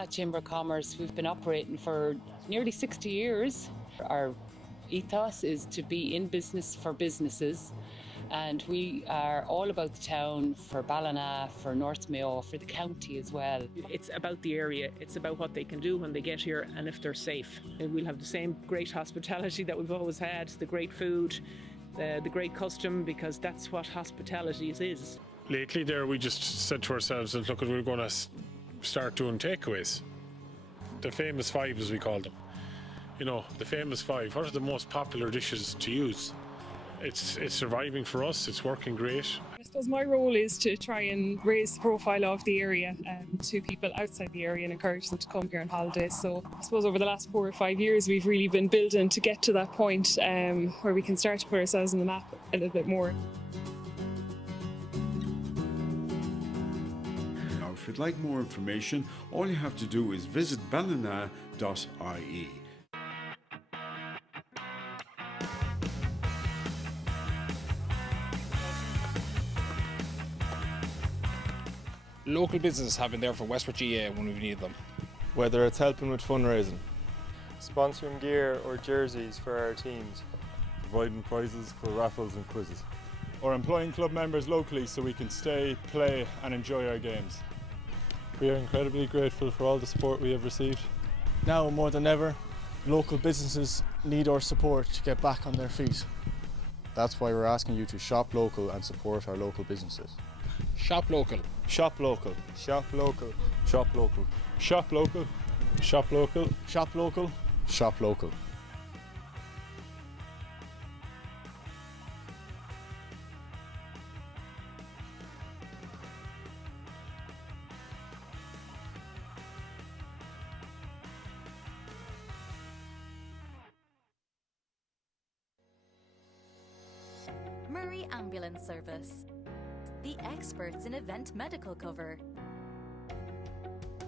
GAA Chamber of Commerce, we've been operating for nearly 60 years. Our ethos is to be in business for businesses, and we are all about the town for Ballina, for North Mayo, for the county as well. It's about the area, it's about what they can do when they get here and if they're safe. And we'll have the same great hospitality that we've always had, the great food, the great custom, because that's what hospitality is. Lately there we just said to ourselves that look, we're going to start doing takeaways. The famous five, as we call them. You know, the famous five. What are the most popular dishes to use? It's surviving for us, it's working great. I suppose my role is to try and raise the profile of the area to people outside the area and encourage them to come here on holidays. So I suppose over the last 4 or 5 years we've really been building to get to that point where we can start to put ourselves on the map a little bit more. Now, if you'd like more information, all you have to do is visit ballina.ie. Local businesses have been there for Westport GAA when we've needed them. Whether it's helping with fundraising, sponsoring gear or jerseys for our teams, providing prizes for raffles and quizzes, or employing club members locally so we can stay, play and enjoy our games. We are incredibly grateful for all the support we have received. Now more than ever, local businesses need our support to get back on their feet. That's why we're asking you to shop local and support our local businesses. Shop local. Shop local. Shop local. Shop local. Shop local. Shop local. Shop local. Shop local. Murray Ambulance Service, the experts in event medical cover.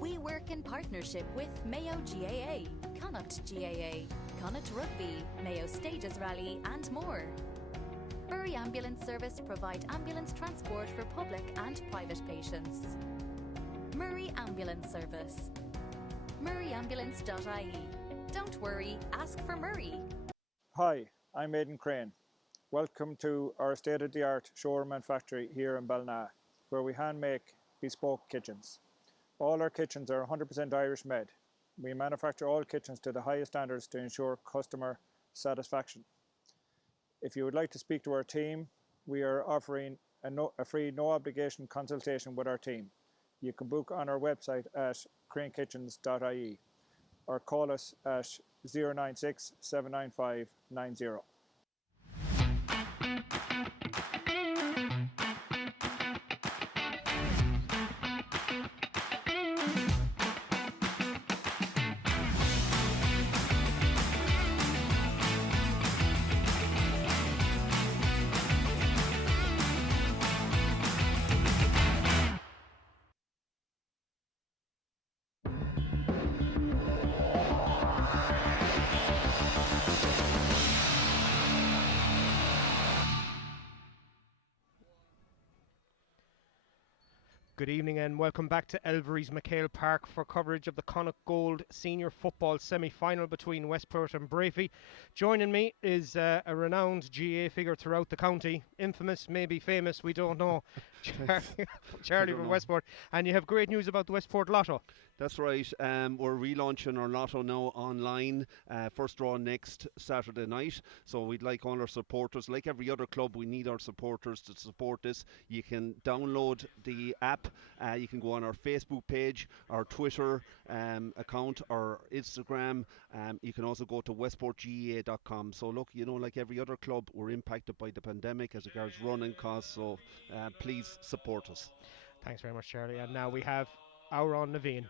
We work in partnership with Mayo GAA, Connacht GAA, Connacht Rugby, Mayo Stages Rally and more. Murray Ambulance Service provide ambulance transport for public and private patients. Murray Ambulance Service. murrayambulance.ie. Don't worry, ask for Murray. Hi, I'm Aidan Crane. Welcome to our state-of-the-art showroom and factory here in Ballina, where we hand make bespoke kitchens. All our kitchens are 100% Irish made. We manufacture all kitchens to the highest standards to ensure customer satisfaction. If you would like to speak to our team, we are offering a free no obligation consultation with our team. You can book on our website at cranekitchens.ie or call us at 096 795 90. Good evening and welcome back to Elverys MacHale Park for coverage of the Connacht Gold Senior Football Semi-Final between Westport and Breaffy. Joining me is a renowned GA figure throughout the county, infamous, maybe famous, we don't know, Charlie from Westport. And you have great news about the Westport Lotto. That's right, we're relaunching our Lotto now online, first draw next Saturday night, so we'd like all our supporters, like every other club, we need our supporters to support this. You can download the app. You can go on our Facebook page, our Twitter account, our Instagram. You can also go to westportgaa.com. So look, you know, like every other club, we're impacted by the pandemic as regards running costs. So please support us. Thanks very much, Charlie. And now we have our own Naveen.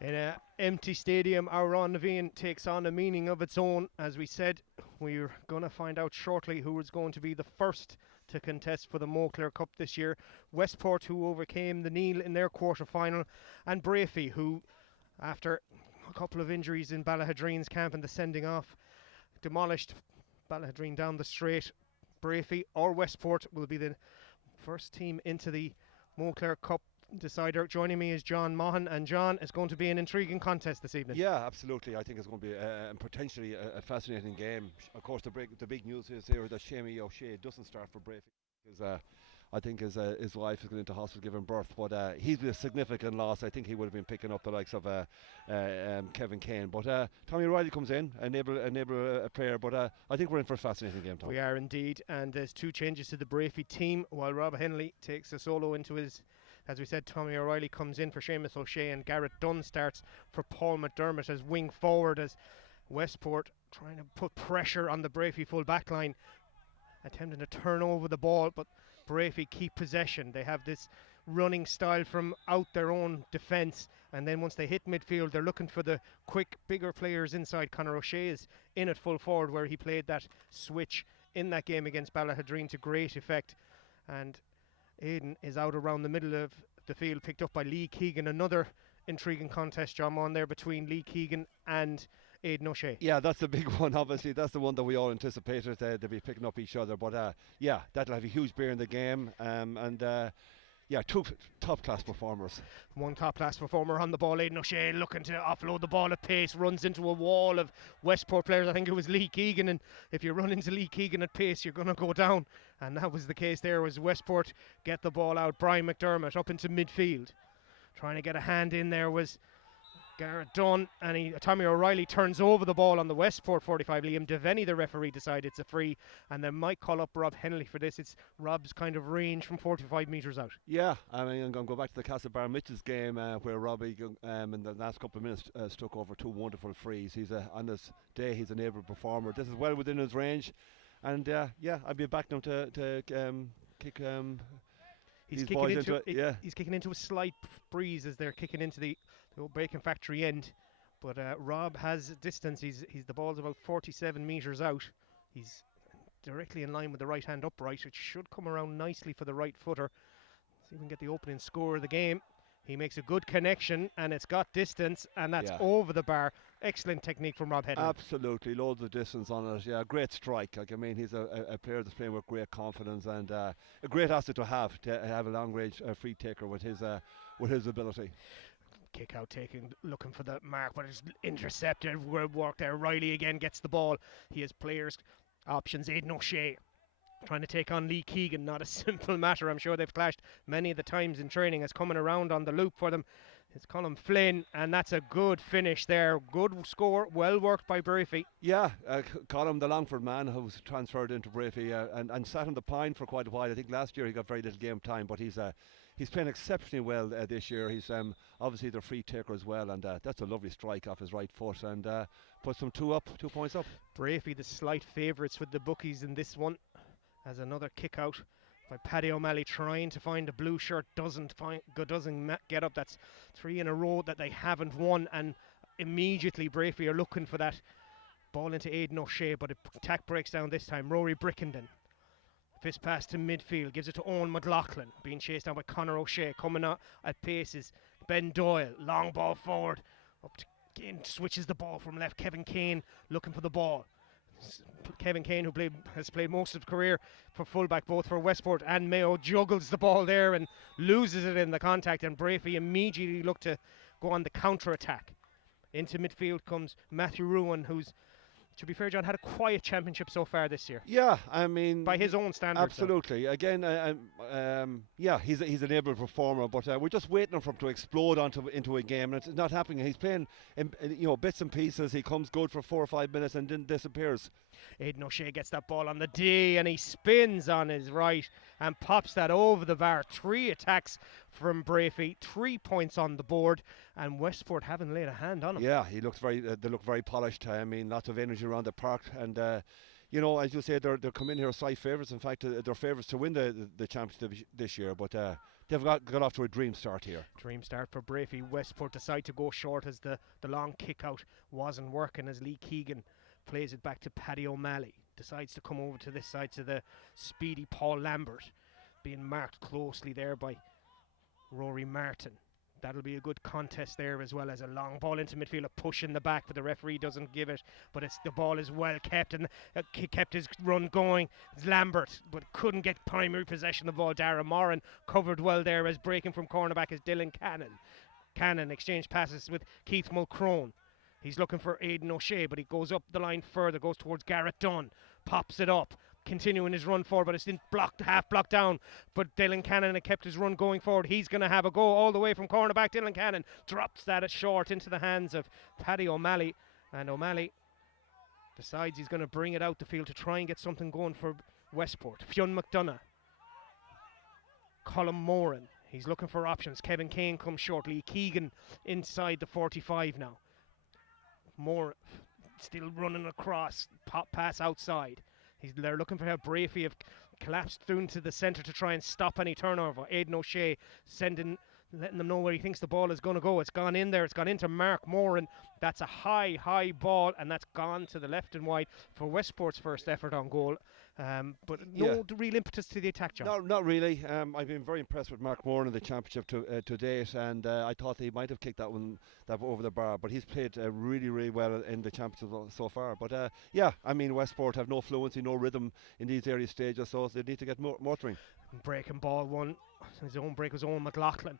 In an empty stadium, our Naveen takes on a meaning of its own. As we said, we're going to find out shortly who is going to be the first to contest for the Moncler Cup this year. Westport, who overcame the Neil in their quarter-final, and Breaffy, who, after a couple of injuries in Ballahadreen's camp and the sending off, demolished Ballahadreen down the straight. Breaffy or Westport will be the first team into the Moncler Cup decider. Joining me is John Maughan, and John, it's going to be an intriguing contest this evening. Yeah, absolutely. I think it's going to be potentially a fascinating game. Of course, the big news is here that Mayo GAA doesn't start for Breaffy, because I think his wife is going into hospital giving birth, but he's been a significant loss. I think he would have been picking up the likes of Kevin Kane, but Tommy O'Reilly comes in, enable a player, but I think we're in for a fascinating game, Tom. We are indeed, and there's two changes to the Breaffy team, while Rob Henley takes a solo into his, as we said, Tommy O'Reilly comes in for Seamus O'Shea, and Garrett Dunn starts for Paul McDermott as wing forward, as Westport trying to put pressure on the Breaffy full back line, attempting to turn over the ball, but Breaffy keep possession. They have this running style from out their own defence, and then once they hit midfield, they're looking for the quick, bigger players inside. Conor O'Shea is in at full forward, where he played that switch in that game against Ballahadreen to great effect, and Aidan is out around the middle of the field, picked up by Lee Keegan. Another intriguing contest, John, on there between Lee Keegan and Aidan O'Shea. Yeah, that's the big one, obviously. That's the one that we all anticipated they'd be picking up each other. But yeah, that'll have a huge bear in the game. Yeah, two top-class performers. One top-class performer on the ball, Aidan O'Shea, looking to offload the ball at pace, runs into a wall of Westport players. I think it was Lee Keegan, and if you run into Lee Keegan at pace, you're going to go down. And that was the case there, was Westport get the ball out. Brian McDermott up into midfield. Trying to get a hand in there was Garrett Dunn, and Tommy O'Reilly turns over the ball on the Westport 45. Liam Devaney, the referee, decided it's a free, and they might call up Rob Henley for this. It's Rob's kind of range from 45 metres out. Yeah, I mean, I'm going to go back to the Castlebar Mitchell's game where Robbie in the last couple of minutes struck over two wonderful frees. He's on this day, he's an able performer. This is well within his range, and yeah, I'd be backing him to kick. He's kicking into a slight breeze as they're kicking into the old Bacon Factory end, but Rob has distance. He's the ball's about 47 metres out. He's directly in line with the right hand upright. It should come around nicely for the right footer. See if we can get the opening score of the game. He makes a good connection, and it's got distance, and that's over the bar. Excellent technique from Rob Henley. Absolutely, loads of distance on it. Yeah, great strike. Like, I mean, he's a player that's playing with great confidence, and a great asset to have a long range free taker with his ability. Kick out, looking for the mark, but it's intercepted. Good work there. Riley again gets the ball. He has players options. Aidan O'Shea trying to take on Lee Keegan. Not a simple matter. I'm sure they've clashed many of the times in training. As coming around on the loop for them, it's Colin Flynn, and that's a good finish there. Good score, well worked by Breaffy. Yeah, Colin, the Longford man, who's transferred into Breaffy and sat on the pine for quite a while. I think last year he got very little game time, but he's playing exceptionally well this year. He's obviously the free taker as well, and that's a lovely strike off his right foot, and puts them 2 points up. Breaffy the slight favourites with the bookies in this one, as another kick out by Paddy O'Malley, trying to find a blue shirt, doesn't get up. That's 3 in a row that they haven't won, and immediately Breaffy are looking for that ball into Aidan O'Shea, but attack breaks down this time. Rory Brickenden, fist pass to midfield, gives it to Owen McLaughlin, being chased down by Conor O'Shea. Coming out at pace is Ben Doyle, long ball forward, up to Kane, switches the ball from left. Kevin Kane looking for the ball. Kevin Kane, who has played most of his career for fullback, both for Westport and Mayo, juggles the ball there and loses it in the contact, and Breaffy immediately look to go on the counter-attack. Into midfield comes Matthew Ruan, who's, to be fair, John, had a quiet championship so far this year. Yeah, I mean, by his own standards. Absolutely. Though. Again, yeah, he's an able performer, but we're just waiting for him to explode into a game, and it's not happening. He's playing, bits and pieces. He comes good for 4 or 5 minutes and then disappears. Aidan O'Shea gets that ball on the D, and he spins on his right and pops that over the bar. 3 attacks from Breaffy, 3 points on the board, and Westport haven't laid a hand on him. Yeah, they look very polished. I mean, lots of energy around the park, and as you say, they're coming here slight favourites. In fact, they're favourites to win the championship this year, but they've got off to a dream start here. Dream start for Breaffy. Westport decide to go short as the long kick out wasn't working, as Lee Keegan plays it back to Paddy O'Malley. Decides to come over to this side to the speedy Paul Lambert, being marked closely there by Rory Martin. That'll be a good contest there, as well as a long ball into midfield, a push in the back, but the referee doesn't give it. But the ball is well kept, and kept his run going. It's Lambert, but couldn't get primary possession of the ball. Dara Moran covered well there, as breaking from cornerback is Dylan Cannon. Cannon exchange passes with Keith Mulcrone. He's looking for Aidan O'Shea, but he goes up the line further, goes towards Garrett Dunn, pops it up, continuing his run forward, but it's half blocked down. But Dylan Cannon had kept his run going forward. He's going to have a go all the way from cornerback. Dylan Cannon drops that at short into the hands of Paddy O'Malley, and O'Malley decides he's going to bring it out the field to try and get something going for Westport. Fionn McDonough, Colm Moran, he's looking for options. Kevin Kane comes short. Lee Keegan inside the 45 now. Moore still running across, pop pass outside. They're looking for how Breaffy have collapsed through into the centre to try and stop any turnover. Aidan O'Shea letting them know where he thinks the ball is going to go. It's gone in there. It's gone into Mark Moore, and that's a high ball, and that's gone to the left and wide for Westport's first effort on goal. But no real impetus to the attack, John. No, not really. I've been very impressed with Mark Moore in the championship to date, and I thought he might have kicked that one over the bar, but he's played really well in the championship so far. But Westport have no fluency, no rhythm in these early stages, so they need to get motoring. Breaking ball one, his own break was Owen McLaughlin.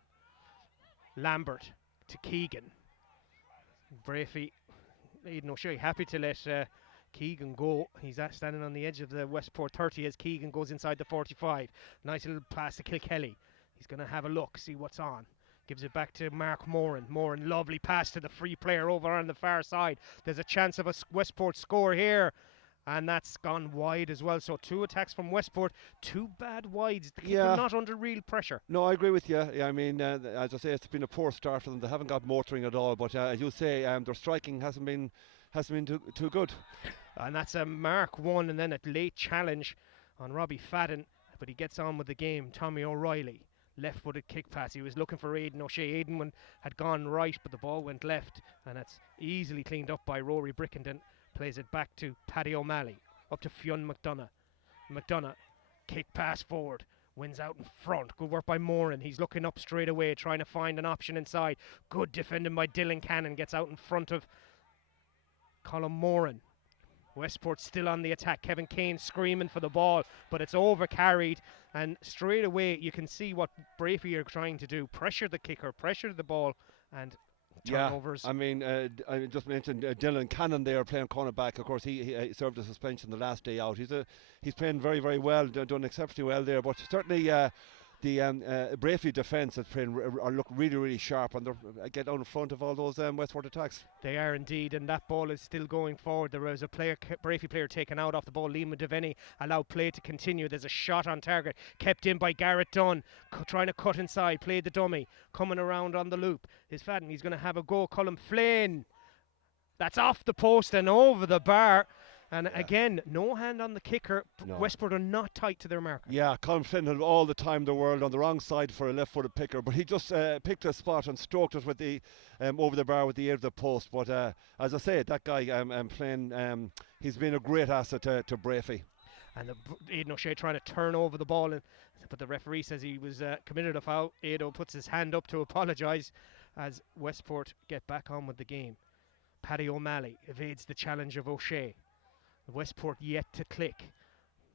Lambert to Keegan. Breaffy, Aidan O'Shea happy to let Keegan go. He's standing on the edge of the Westport 30 as Keegan goes inside the 45. Nice little pass to Kilkelly. He's going to have a look, see what's on. Gives it back to Mark Moran. Moran, lovely pass to the free player over on the far side. There's a chance of a Westport score here, and that's gone wide as well. So 2 attacks from Westport, 2 bad wides. The keeper not under real pressure. No, I agree with you. I mean, as I say, it's been a poor start for them. They haven't got motoring at all, but as you say, their striking hasn't been too good. And that's a mark 1, and then a late challenge on Robbie Fadden, but he gets on with the game. Tommy O'Reilly, left-footed kick pass. He was looking for Aidan O'Shea. Aidan had gone right, but the ball went left, and it's easily cleaned up by Rory Brickenden. Plays it back to Paddy O'Malley, up to Fionn McDonough. McDonough, kick pass forward, wins out in front. Good work by Moran. He's looking up straight away, trying to find an option inside. Good defending by Dylan Cannon. Gets out in front of Colm Moran. Westport still on the attack. Kevin Kane screaming for the ball, but it's over carried, and straight away you can see what Breaffy are trying to do. Pressure the kicker, pressure the ball, and turnovers. I mean, I just mentioned Dylan Cannon there playing cornerback. Of course, he served a suspension the last day out. He's playing very well, done exceptionally well there. But certainly the Breaffy defence look really sharp, and they get out in front of all those Westport attacks. They are indeed, and that ball is still going forward. There was a Breaffy player taken out off the ball. Liam Devaney allowed play to continue. There's a shot on target, kept in by Garrett Dunn, trying to cut inside, played the dummy, coming around on the loop. His Fadden, he's going to have a go. Colm Flynn, that's off the post and over the bar. And again, no hand on the kicker. No. Westport are not tight to their marker. Yeah, Colm Flynn had all the time in the world on the wrong side for a left-footed picker, but he just picked a spot and stroked it with the over the bar with the edge of the post. But as I say, that guy Flynn, he's been a great asset to Breaffy. And Aidan O'Shea trying to turn over the ball, but the referee says he was committed a foul. Aidan puts his hand up to apologise as Westport get back on with the game. Paddy O'Malley evades the challenge of O'Shea. Westport yet to click.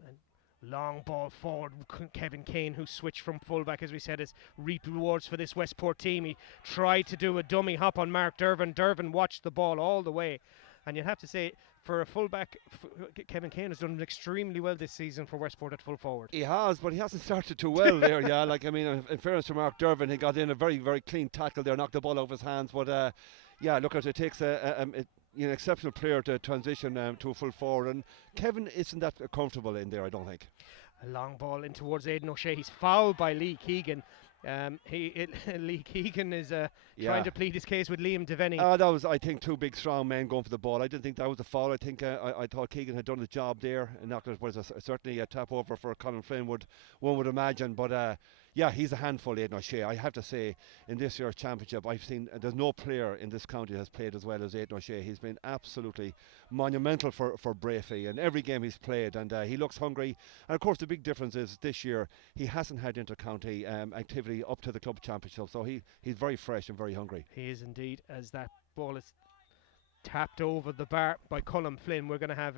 And long ball forward. Kevin Kane, who switched from fullback, as we said, has reaped rewards for this Westport team. He tried to do a dummy hop on Mark Dervin. Dervin watched the ball all the way. And you'd have to say, for a fullback, Kevin Kane has done extremely well this season for Westport at full forward. He has, but he hasn't started too well there. Yeah, in fairness to Mark Dervin, he got in a very clean tackle there, knocked the ball out of his hands. But it takes an exceptional player to transition to a full forward, and Kevin isn't that comfortable in there, I don't think. A long ball in towards Aidan O'Shea. He's fouled by Lee Keegan. Lee Keegan is trying to plead his case with Liam Devaney. That was, I think, 2 big strong men going for the ball. I didn't think that was a foul. I think I thought Keegan had done the job there, and knocked it. Was certainly a tap over for Colm Flynn, one would imagine. But yeah, he's a handful, Aidan O'Shea. I have to say, in this year's championship, I've seen there's no player in this county that has played as well as Aidan O'Shea. He's been absolutely monumental for Breaffy in every game he's played, and he looks hungry. And of course, the big difference is this year he hasn't had inter-county activity up to the club championship, so he's very fresh and very hungry. He is indeed, as that ball is tapped over the bar by Colm Flynn. We're going to have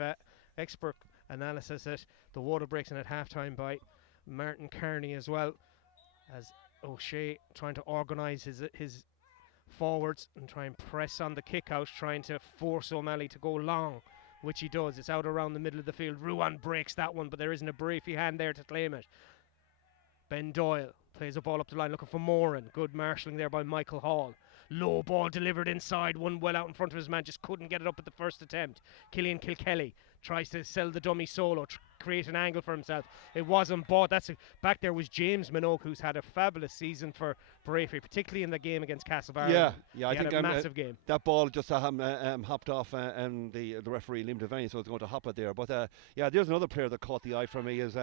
expert analysis at the water breaks and at half-time by Martin Kearney as well, as O'Shea trying to organise his forwards and try and press on the kick out, trying to force O'Malley to go long, which he does. It's out around the middle of the field. Ruan breaks that one, but there isn't a Breaffy hand there to claim it. Ben Doyle plays a ball up the line looking for Moran. Good marshalling there by Michael Hall. Low ball delivered inside, one well out in front of his man, just couldn't get it up at the first attempt. Killian Kilkelly tries to sell the dummy solo, create an angle for himself. It wasn't bought. Back there was James Minogue, who's had a fabulous season for Breaffy, particularly in the game against Castlebar. Yeah, I think a massive game. That ball just hopped off, and the referee Liam Devaney, so it's going to hop it there. But there's another player that caught the eye for me is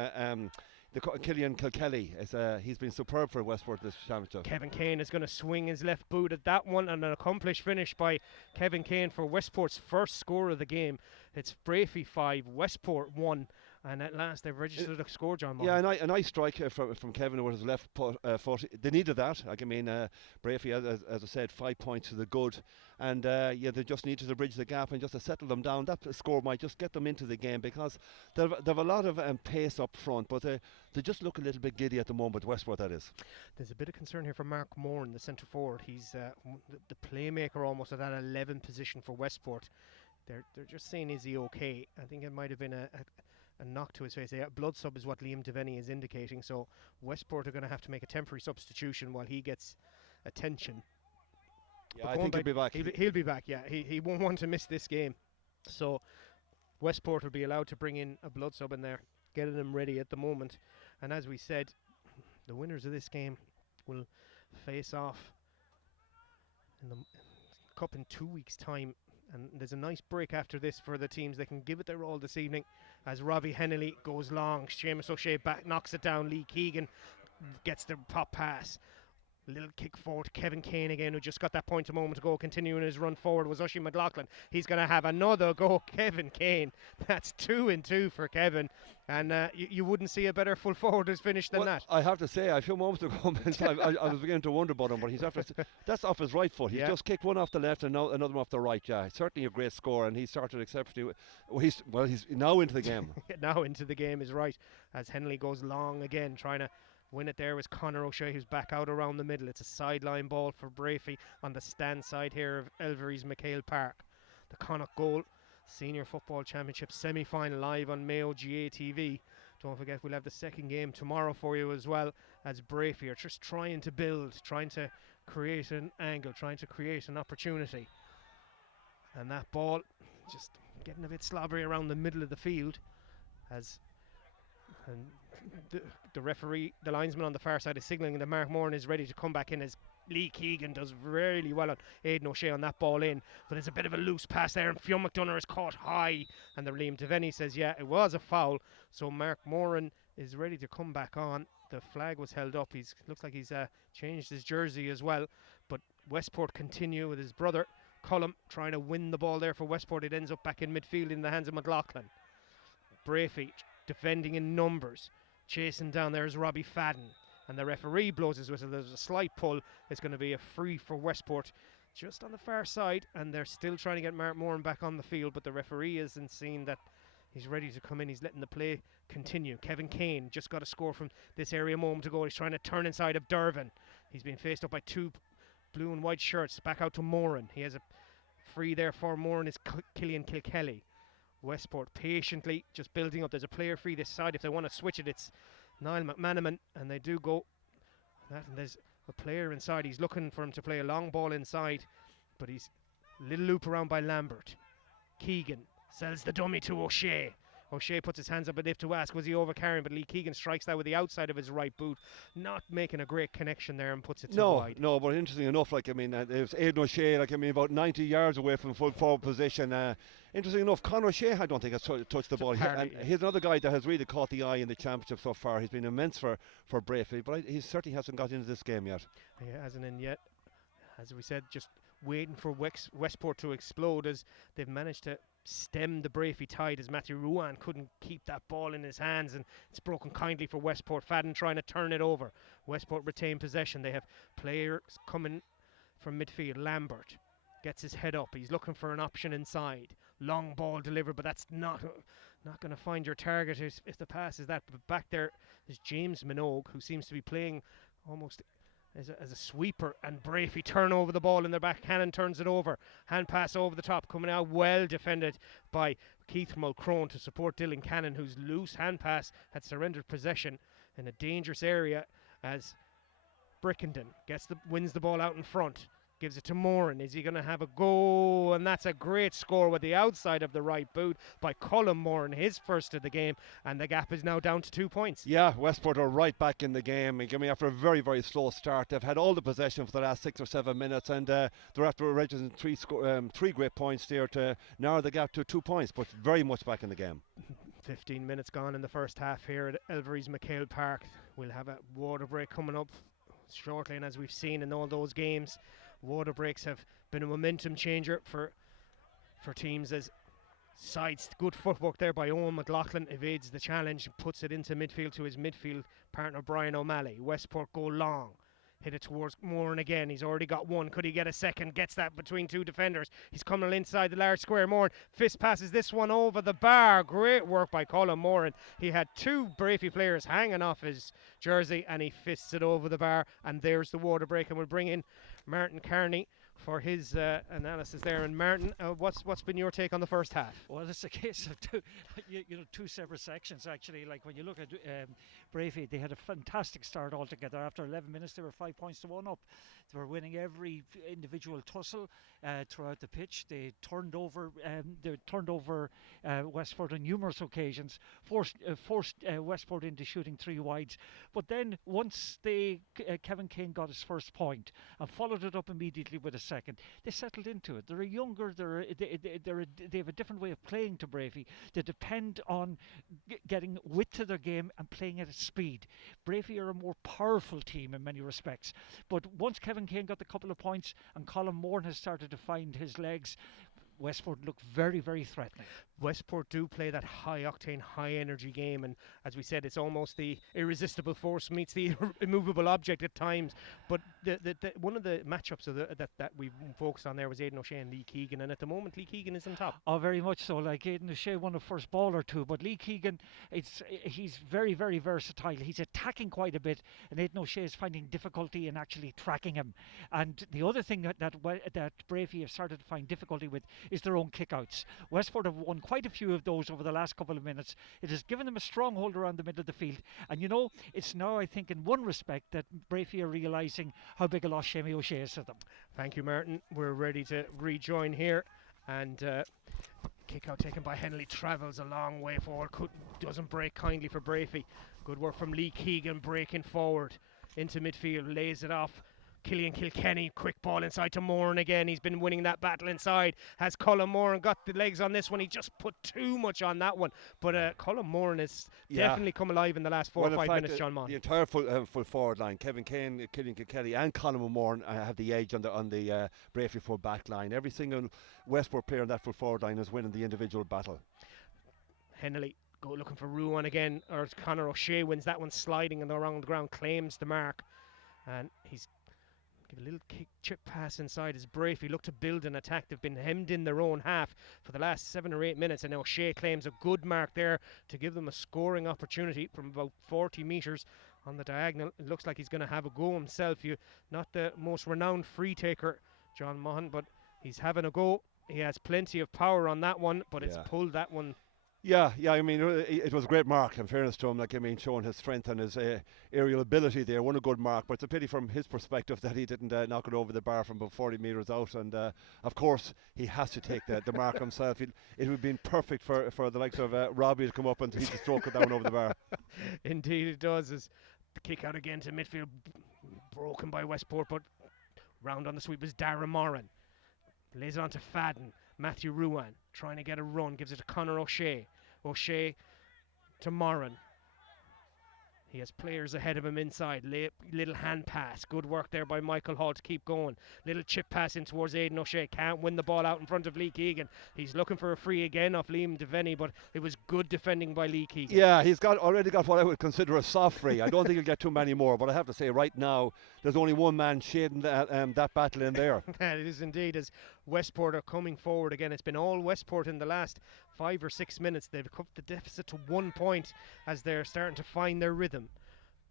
Killian Kilkelly. He's been superb for Westport this championship. Kevin Kane is going to swing his left boot at that one, and an accomplished finish by Kevin Kane for Westport's first score of the game. It's Breaffy 5, Westport 1, and at last they've registered a score, John Moore. Yeah, a nice strike from Kevin with his left foot. They needed that. Breaffy, as I said, 5 points to the good. And they just needed to bridge the gap and just to settle them down. That score might just get them into the game because they've a lot of pace up front, but they just look a little bit giddy at the moment, Westport that is. There's a bit of concern here for Mark Moore in the centre forward. He's the playmaker almost at that 11 position for Westport. They're just saying, is he okay? I think it might have been a knock to his face. A blood sub is what Liam Devaney is indicating, so Westport are going to have to make a temporary substitution while he gets attention. Yeah, I think he'll be back. He'll be back, yeah. He won't want to miss this game. So Westport will be allowed to bring in a blood sub in there, getting them ready at the moment. And as we said, the winners of this game will face off in the Cup in 2 weeks' time. And there's a nice break after this for the teams. They can give it their all this evening as Robbie Hennelly goes long. Seamus O'Shea back knocks it down. Lee Keegan gets the pop pass. Little kick forward to Kevin Kane again, who just got that point a moment ago. Continuing his run forward was Oisin McLaughlin. He's going to have another go. Kevin Kane. That's 2 and 2 for Kevin. And you wouldn't see a better full forward finish than that. I have to say, a few moments ago, I was beginning to wonder about him, but that's off his right foot. He's just kicked one off the left and now another one off the right. Yeah, certainly a great score, and he started exceptionally. He's now into the game. Now into the game is right, as Henley goes long again, trying to win it. There was Conor O'Shea, who's back out around the middle. It's a sideline ball for Breaffy on the stand side here of Elverys MacHale Park. The Connacht Goal Senior Football Championship semi-final live on Mayo GAA TV. Don't forget, we'll have the second game tomorrow for you as well, as Breaffy are just trying to build, trying to create an angle, trying to create an opportunity. And that ball just getting a bit slobbery around the middle of the field, as the referee, the linesman on the far side, is signalling that Mark Moran is ready to come back in, as Lee Keegan does really well on Aidan O'Shea on that ball in. But there's a bit of a loose pass there, and Fionn McDonough is caught high, and the Liam Devaney says, yeah, it was a foul. So Mark Moran is ready to come back on. The flag was held up. Looks like he's changed his jersey as well. But Westport continue with his brother Colm trying to win the ball there for Westport. It ends up back in midfield in the hands of McLaughlin. Breaffy defending in numbers. Chasing down there is Robbie Fadden, and the referee blows his whistle. There's a slight pull. It's going to be a free for Westport just on the far side, and they're still trying to get Mark Moran back on the field, but the referee isn't seeing that he's ready to come in. He's letting the play continue. Kevin Kane just got a score from this area a moment ago. He's trying to turn inside of Dervin. He's been faced up by two blue and white shirts. Back out to Moran. He has a free there for Moran. Is Killian Kilkelly. Westport patiently just building up. There's a player free this side. If they want to switch it, it's Niall McManaman, and they do go that, and there's a player inside. He's looking for him to play a long ball inside, but he's a little loop around by Lambert. Keegan sells the dummy to O'Shea. O'Shea puts his hands up as if to ask, was he over carrying? But Lee Keegan strikes that with the outside of his right boot, not making a great connection there, and puts it to the wide. No, but interesting enough, like, I mean, it was Aidan O'Shea, like, I mean, about 90 yards away from full forward position. Interesting enough, Conor O'Shea, I don't think has touched the ball. He's another guy that has really caught the eye in the championship so far. He's been immense for Breaffy, but he certainly hasn't got into this game yet. He hasn't in yet. As we said, just waiting for Westport to explode, as they've managed to stem the Breaffy tide, as Matthew Ruan couldn't keep that ball in his hands, and it's broken kindly for Westport. Fadden trying to turn it over. Westport retain possession. They have players coming from midfield. Lambert gets his head up. He's looking for an option inside. Long ball delivered, but that's not going to find your target if the pass is that. But back there is James Minogue, who seems to be playing almost as a sweeper, and Breaffy turn over the ball in their back. Cannon turns it over. Hand pass over the top, coming out well defended by Keith Mulcrone to support Dylan Cannon, whose loose hand pass had surrendered possession in a dangerous area, as Brickenden wins the ball out in front. Gives it to Moran. Is he going to have a go? And that's a great score with the outside of the right boot by Colm Moran, his first of the game, and the gap is now down to 2 points. Yeah, Westport are right back in the game. I mean, after a very, very slow start, they've had all the possession for the last 6 or 7 minutes, and they're after registering three great points there to narrow the gap to 2 points, but very much back in the game. 15 minutes gone in the first half here at Elverys MacHale Park. We'll have a water break coming up shortly, and as we've seen in all those games, water breaks have been a momentum changer for teams, as sides. Good footwork there by Owen McLaughlin, evades the challenge, puts it into midfield to his midfield partner Brian O'Malley. Westport go long, hit it towards Moran again. He's already got one. Could he get a second? Gets that between two defenders. He's coming inside the large square. Moran fist passes this one over the bar. Great work by Colm Moran. He had two Breaffy players hanging off his jersey, and he fists it over the bar, and there's the water break. And we'll bring in Martin Carney for his analysis there. And Martin, what's been your take on the first half? Well, it's a case of two separate sections, actually. Like, when you look at Breaffy, they had a fantastic start altogether. After 11 minutes, they were 5 points to 1 up. They were winning every individual tussle throughout the pitch. They turned over Westport on numerous occasions, forced Westport into shooting 3 wides. But then once Kevin Kane got his first point and followed it up immediately with a second, they settled into it. They're younger. They have a different way of playing to Breaffy. They depend on getting width to their game and playing at speed. Breaffy are a more powerful team in many respects. But once Kevin Kane got the couple of points and Colm Moran has started to find his legs, Westport look very, very threatening. Westport do play that high-octane, high-energy game, and as we said, it's almost the irresistible force meets the immovable object at times. But one of the matchups that we focused on there was Aidan O'Shea and Lee Keegan, and at the moment Lee Keegan is on top. Oh, very much so. Like, Aidan O'Shea won a first ball or two, but Lee Keegan, he's very, very versatile. He's attacking quite a bit, and Aidan O'Shea is finding difficulty in actually tracking him. And the other thing that Breaffy have started to find difficulty with is their own kickouts. Westport have won quite a few of those over the last couple of minutes. It has given them a stronghold around the middle of the field. And it's now, I think, in one respect that Breaffy are realising how big a loss Shemi O'Shea is to them. Thank you, Martin. We're ready to rejoin here. And kick out taken by Henley travels a long way forward. Doesn't break kindly for Breaffy. Good work from Lee Keegan, breaking forward into midfield, lays it off. Killian Kilkenny, quick ball inside to Moran again. He's been winning that battle inside. Has Colm Moran got the legs on this one? He just put too much on that one. But Colm Moran has definitely come alive in the last 4 or 5 minutes, John Mon. The entire full forward line, Kevin Kane, Killian Kilkenny and Colm Moran have the edge on the Breaffy full back line. Every single Westport player on that full forward line is winning the individual battle. Henley go looking for Ruan again, or Conor O'Shea wins that one, sliding around the ground, claims the mark. And he's give a little kick, chip pass inside as Breaffy look to build an attack. They've been hemmed in their own half for the last 7 or 8 minutes, and O'Shea claims a good mark there to give them a scoring opportunity from about 40 metres on the diagonal. It looks like he's going to have a go himself. Not the most renowned free taker, John Maughan, but he's having a go. He has plenty of power on that one, but it's pulled that one Yeah, I mean, it was a great mark, in fairness to him, like, I mean, showing his strength and his aerial ability there. One a good mark, but it's a pity from his perspective that he didn't knock it over the bar from about 40 metres out. And of course, he has to take the mark himself. It would have been perfect for the likes of Robbie to come up and he to stroke it down over the bar. Indeed, it does. As the kick out again to midfield, broken by Westport, but round on the sweep was Darren Moran. Lays it on to Fadden. Matthew Ruan trying to get a run, gives it to Conor O'Shea. O'Shea to Moran. He has players ahead of him inside. Little hand pass. Good work there by Michael Hall to keep going. Little chip pass in towards Aidan O'Shea. Can't win the ball out in front of Lee Keegan. He's looking for a free again off Liam Devaney, but it was good defending by Lee Keegan. Yeah, he's already got what I would consider a soft free. I don't think he'll get too many more, but I have to say right now, there's only one man shading that battle in there. That is indeed, as Westport are coming forward again. It's been all Westport in the last 5 or 6 minutes. They've cut the deficit to 1 point as they're starting to find their rhythm.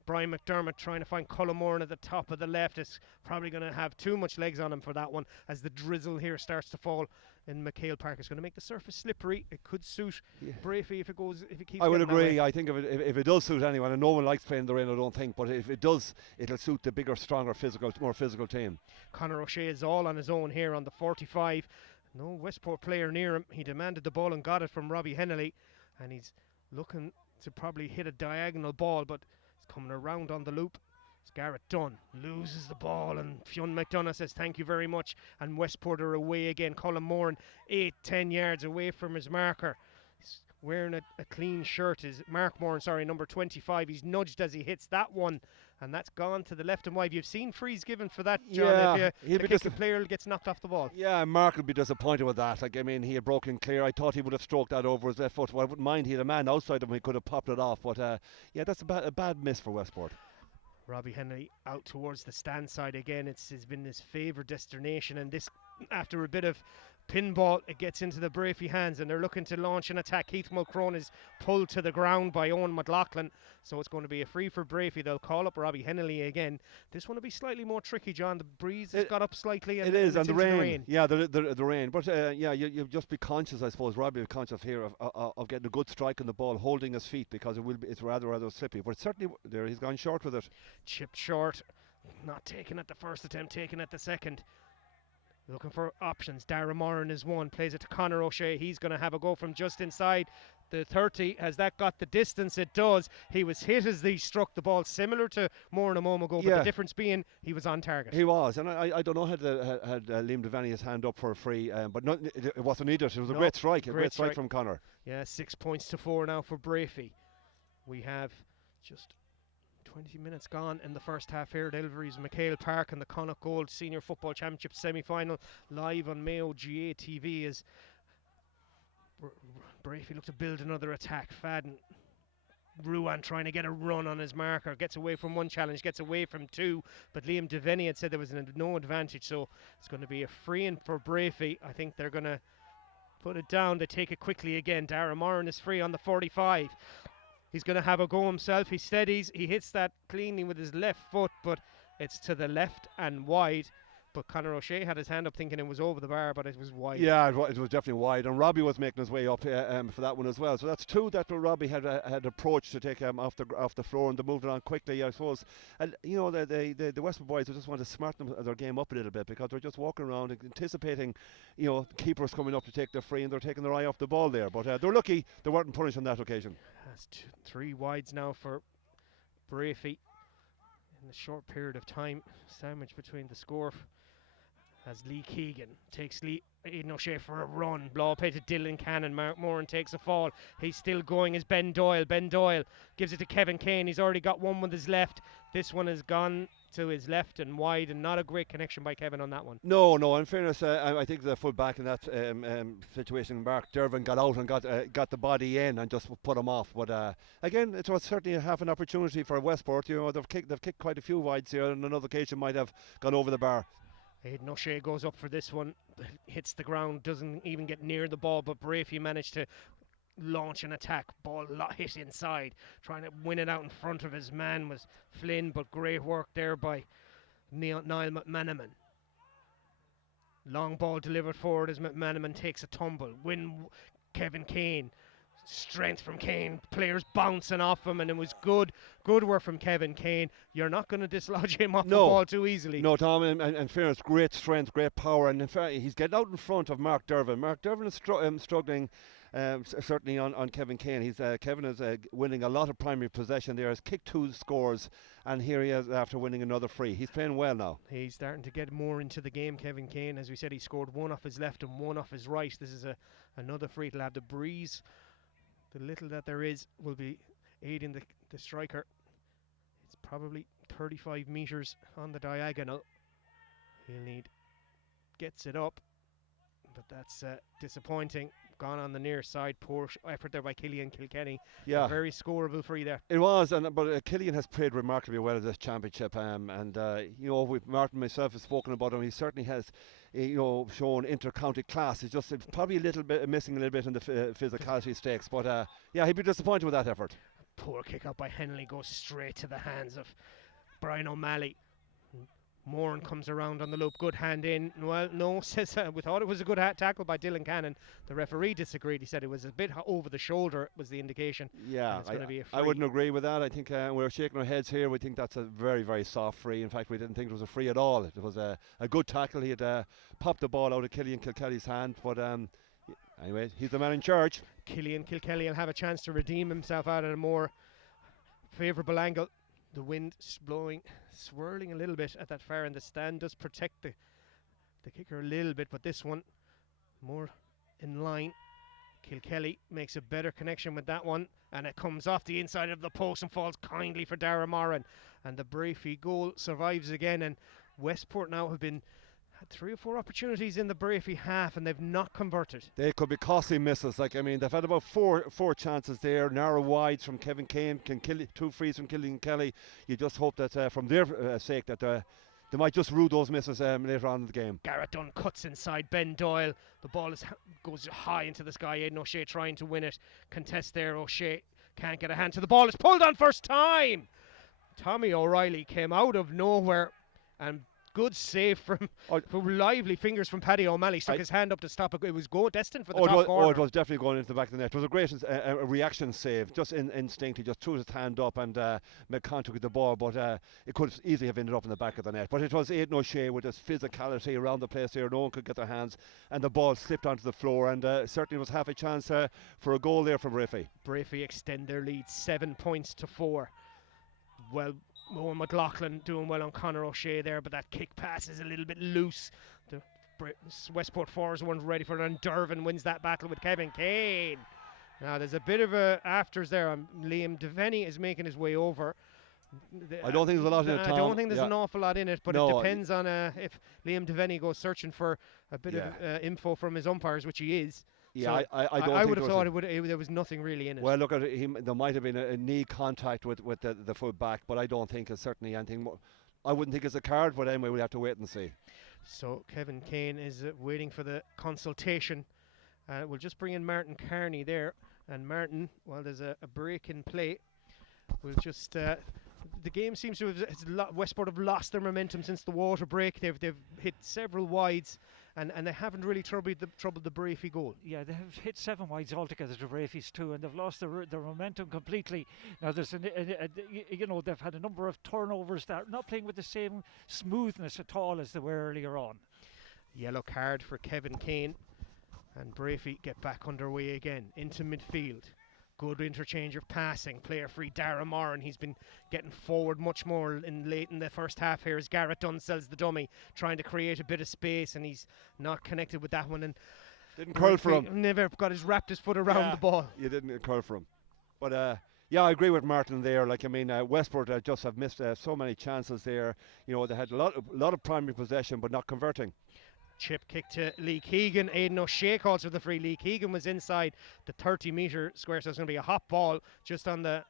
Brian McDermott trying to find Cullimore at the top of the left. Is probably going to have too much legs on him for that one, as the drizzle here starts to fall in MacHale Park. It's going to make the surface slippery. It could suit Breaffy if it keeps. I would agree. I think if it does suit anyone, and no one likes playing in the rain, I don't think, but if it does, it'll suit the bigger, stronger, more physical team. Conor O'Shea is all on his own here on the 45. No Westport player near him. He demanded the ball and got it from Robbie Hennelly, and he's looking to probably hit a diagonal ball, but it's coming around on the loop. It's Garrett Dunn loses the ball, and Fionn McDonough says thank you very much, and Westport are away again. Colin Moran 8-10 yards away from his marker. He's wearing a clean shirt. Is Mark Moran, sorry, number 25. He's nudged as he hits that one, and that's gone to the left and wide. You've seen frees given for that, John. Yeah, if the player gets knocked off the ball. Yeah, Mark will be disappointed with that. Like, I mean, he had broken clear. I thought he would have stroked that over his left foot. Well, I wouldn't mind. He had a man outside him. He could have popped it off. But yeah, that's a bad miss for Westport. Robbie Hennelly out towards the stand side again. It's been his favourite destination, and this, after a bit of pinball, it gets into the Breaffy hands, and they're looking to launch an attack. Keith Mulcrone is pulled to the ground by Owen McLaughlin, so it's going to be a free for Breaffy. They'll call up Robbie Hennelly again. This one will be slightly more tricky, John. The breeze has got up slightly, and it is, and the rain. Yeah, the rain. But yeah, you just be conscious, I suppose. Robbie will be conscious here of getting a good strike on the ball, holding his feet, because it's rather slippy. But certainly there, he's gone short with it. Chipped short, not taken at the first attempt, taken at the second. Looking for options. Darren Moran is one. Plays it to Conor O'Shea. He's going to have a go from just inside the 30. Has that got the distance? It does. He was hit as he struck the ball, similar to Moran a moment ago, but the difference being he was on target. He was, and I don't know had Liam Devaney his hand up for a free, but it wasn't needed. It was a great strike, great strike from Conor. Yeah, 6 points to 4 now for Breaffy. We have just 20 minutes gone in the first half here at Elverys MacHale Park in the Connacht Gold Senior Football Championship semi-final, live on Mayo GAA TV, as Breaffy look to build another attack. Fadden, Ruan trying to get a run on his marker, gets away from one challenge, gets away from two, but Liam Devaney had said there was no advantage, so it's going to be a free-in for Breaffy. I think they're going to put it down. They take it quickly again. Darren Moran is free on the 45. He's going to have a go himself. He steadies. He hits that cleanly with his left foot, but it's to the left and wide. But Conor O'Shea had his hand up thinking it was over the bar, but it was wide. Yeah, it was definitely wide. And Robbie was making his way up for that one as well. So that's two that Robbie had approached to take off the floor, and they moved it on quickly, I suppose. And, you know, the Westport boys just want to smarten their game up a little bit, because they're just walking around anticipating, you know, keepers coming up to take their free, and they're taking their eye off the ball there. But they're lucky they weren't punished on that occasion. That's 3 wides now for Breaffy in a short period of time. Sandwich between the score as Lee Keegan takes Aidan O'Shea for a run. Ball play to Dylan Cannon. Mark Moran takes a fall. He's still going as Ben Doyle. Ben Doyle gives it to Kevin Kane. He's already got one with his left. This one has gone to his left and wide, and not a great connection by Kevin on that one. No, in fairness, I think the full back in that situation, Mark Dervin, got out and got the body in and just put him off. But again, it was certainly half an opportunity for Westport. You know, they've kicked quite a few wides here, and another occasion might have gone over the bar. Aidan O'Shea goes up for this one, hits the ground, doesn't even get near the ball, but Breaffy managed to launch an attack. Ball hit inside, trying to win it out in front of his man was Flynn, but great work there by Niall McManaman. Long ball delivered forward as McManaman takes a tumble. Kevin Kane Strength from Kane, players bouncing off him, and it was good work from Kevin Kane. You're not going to dislodge him off the ball too easily. No, Tom, and fairness, great strength, great power, and in fact, he's getting out in front of Mark Dervin. Mark Dervin is struggling certainly on Kevin Kane. Kevin is winning a lot of primary possession there. Has kicked 2 scores, and here he is after winning another free. He's playing well now. He's starting to get more into the game, Kevin Kane. As we said, he scored 1 off his left and 1 off his right. This is another free. It'll have the breeze. The little that there is will be aiding the striker. It's probably 35 metres on the diagonal. Gets it up, but that's disappointing. Gone on the near side. Poor effort there by Killian Kilkenny. Yeah, a very scoreable free there. It was, but Killian has played remarkably well at this championship. With Martin myself has spoken about him. He certainly has, shown inter-county class. He's probably a little bit missing a little bit in the physicality stakes. But he'd be disappointed with that effort. Poor kick out by Henley goes straight to the hands of Brian O'Malley. Moran comes around on the loop, good hand in. Well, no, says we thought it was a good tackle by Dylan Cannon. The referee disagreed. He said it was a bit over the shoulder, was the indication. Yeah, it's going to be a free. I wouldn't agree with that. I think we're shaking our heads here. We think that's a very, very soft free. In fact, we didn't think it was a free at all. It was a good tackle. He had popped the ball out of Killian Kilkelly's hand, but anyway, he's the man in charge. Killian Kilkelly will have a chance to redeem himself out at a more favourable angle. The wind blowing, swirling a little bit at that far end. The stand does protect the kicker a little bit, but this one more in line. Kilkelly makes a better connection with that one, and it comes off the inside of the post and falls kindly for Dara Moran. And the Breaffy goal survives again, and Westport now have had 3 or 4 opportunities in the Breaffy half, and they've not converted. They could be costly misses. They've had about four chances there, narrow wides from Kevin Kane, 2 frees from Killian Kelly. You just hope that from their sake that they might just rule those misses later on in the game. Garrett Dunn cuts inside Ben Doyle. The ball goes high into the sky. Aidan O'Shea trying to win it. Contest there. O'Shea can't get a hand to the ball. It's pulled on first time. Tommy O'Reilly came out of nowhere and good save from lively fingers from Paddy O'Malley. Stuck his hand up to stop it. It was destined for the top corner. It was definitely going into the back of the net. It was a great reaction save. Just instinct. He just threw his hand up and made contact with the ball, but it could easily have ended up in the back of the net. But it was Aidan O'Shea with his physicality around the place here. No one could get their hands, and the ball slipped onto the floor, and certainly was half a chance for a goal there from Breaffy. Breaffy extend their lead 7 points to 4. Well, Owen McLaughlin doing well on Conor O'Shea there, but that kick pass is a little bit loose. The Westport forwards weren't ready for it, and Dervin wins that battle with Kevin Kane. Now there's a bit of afters there. Liam Devaney is making his way over. I don't think there's a lot in it, Tom. I don't think there's an awful lot in it, but it depends on if Liam Devaney goes searching for a bit of info from his umpires, which he is. Yeah, so I would have thought there was nothing really in it. Well, look at him. There might have been a knee contact with the full back, but I don't think it's certainly anything more. I wouldn't think it's a card, but anyway, we'll have to wait and see. So Kevin Kane is waiting for the consultation. We'll just bring in Martin Carney there, and Martin, while there's a break in play, we'll just. The game seems to have Westport have lost their momentum since the water break. They've hit several wides, and they haven't really troubled the Breaffy goal. Yeah, they have hit 7 wides altogether to Breaffy's 2, and they've lost their momentum completely. Now there's they've had a number of turnovers that are not playing with the same smoothness at all as they were earlier on. Yellow card for Kevin Kane, and Breaffy get back underway again into midfield. Good interchange of passing. Player free Dara Moran. He's been getting forward much more late in the first half here as Garrett Dunn sells the dummy, trying to create a bit of space, and he's not connected with that one. And didn't curl for him. Never wrapped his foot around the ball. You didn't curl for him. But I agree with Martin there. Westport just have missed so many chances there. They had a lot of primary possession, but not converting. Chip kick to Lee Keegan. Aidan O'Shea calls for the free. Lee Keegan was inside the 30-metre square, so it's going to be a hot ball just on the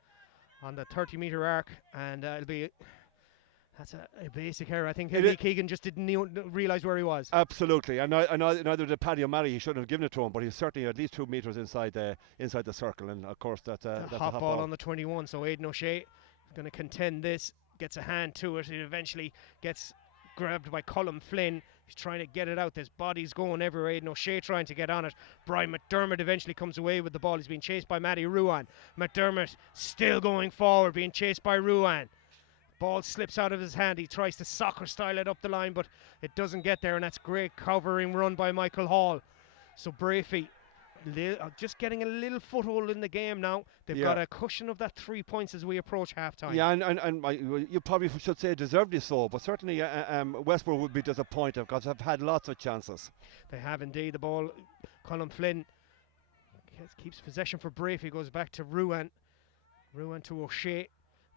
30-metre arc, and that's a basic error. I think Lee Keegan just didn't realise where he was. Absolutely, and neither did Paddy O'Malley. He shouldn't have given it to him, but he's certainly at least 2 metres inside the circle, and of course that's a hot ball on the 21. So Aidan O'Shea is going to contend this, gets a hand to it. It eventually gets grabbed by Colm Flynn. He's trying to get it out. There's bodies going everywhere. Aidan O'Shea trying to get on it. Brian McDermott eventually comes away with the ball. He's being chased by Matty Ruan. McDermott still going forward, being chased by Ruan. Ball slips out of his hand. He tries to soccer style it up the line, but it doesn't get there, and that's great covering run by Michael Hall. So Breaffy just getting a little foothold in the game now. They've got a cushion of that 3 points as we approach half time. Yeah, and you probably should say deservedly so, but certainly Westport would be disappointed because they've had lots of chances. They have indeed. The ball, Colin Flynn keeps possession for Breaffy, goes back to Ruan. Ruan to O'Shea.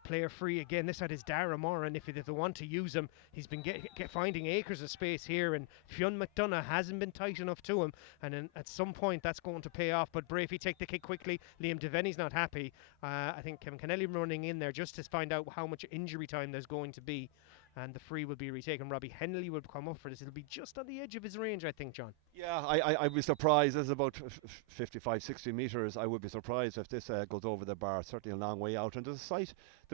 Player free again. This side is Dara Moran. If they want to use him, he's been finding acres of space here, and Fionn McDonough hasn't been tight enough to him. And then at some point, that's going to pay off. But Breaffy take the kick quickly. Liam Devaney's not happy. I think Kevin Kennelly running in there just to find out how much injury time there's going to be. And the free will be retaken. Robbie Henley will come up for this. It'll be just on the edge of his range, I think, John. Yeah, I'd be surprised. It's about 55, 60 metres. I would be surprised if this goes over the bar. Certainly a long way out. And there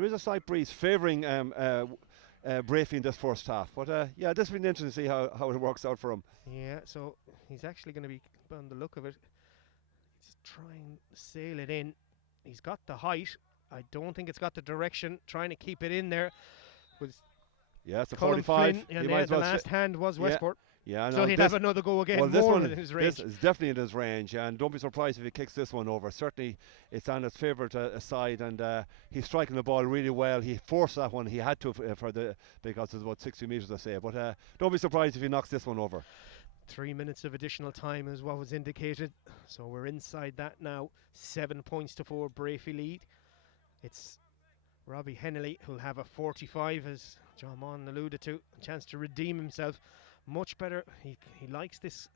is a slight breeze favouring Breaffy in this first half. But yeah, this will be interesting to see how it works out for him. Yeah, so he's actually going to be, on the look of it, he's trying to sail it in. He's got the height. I don't think it's got the direction. Trying to keep it in there. Yeah, it's a Colin 45. Flynn, and the last hand was Westport. Yeah, so he'd have another go again. Well, this more one than his range. This is definitely in his range, and don't be surprised if he kicks this one over. Certainly, it's on his favourite side, and he's striking the ball really well. He forced that one. He had to because it's about 60 metres, I say. But don't be surprised if he knocks this one over. 3 minutes of additional time is what was indicated. So we're inside that now. 7 points to 4, Breaffy lead. It's Robbie Henley who'll have a 45, as John Mon alluded to, a chance to redeem himself. Much better. He likes this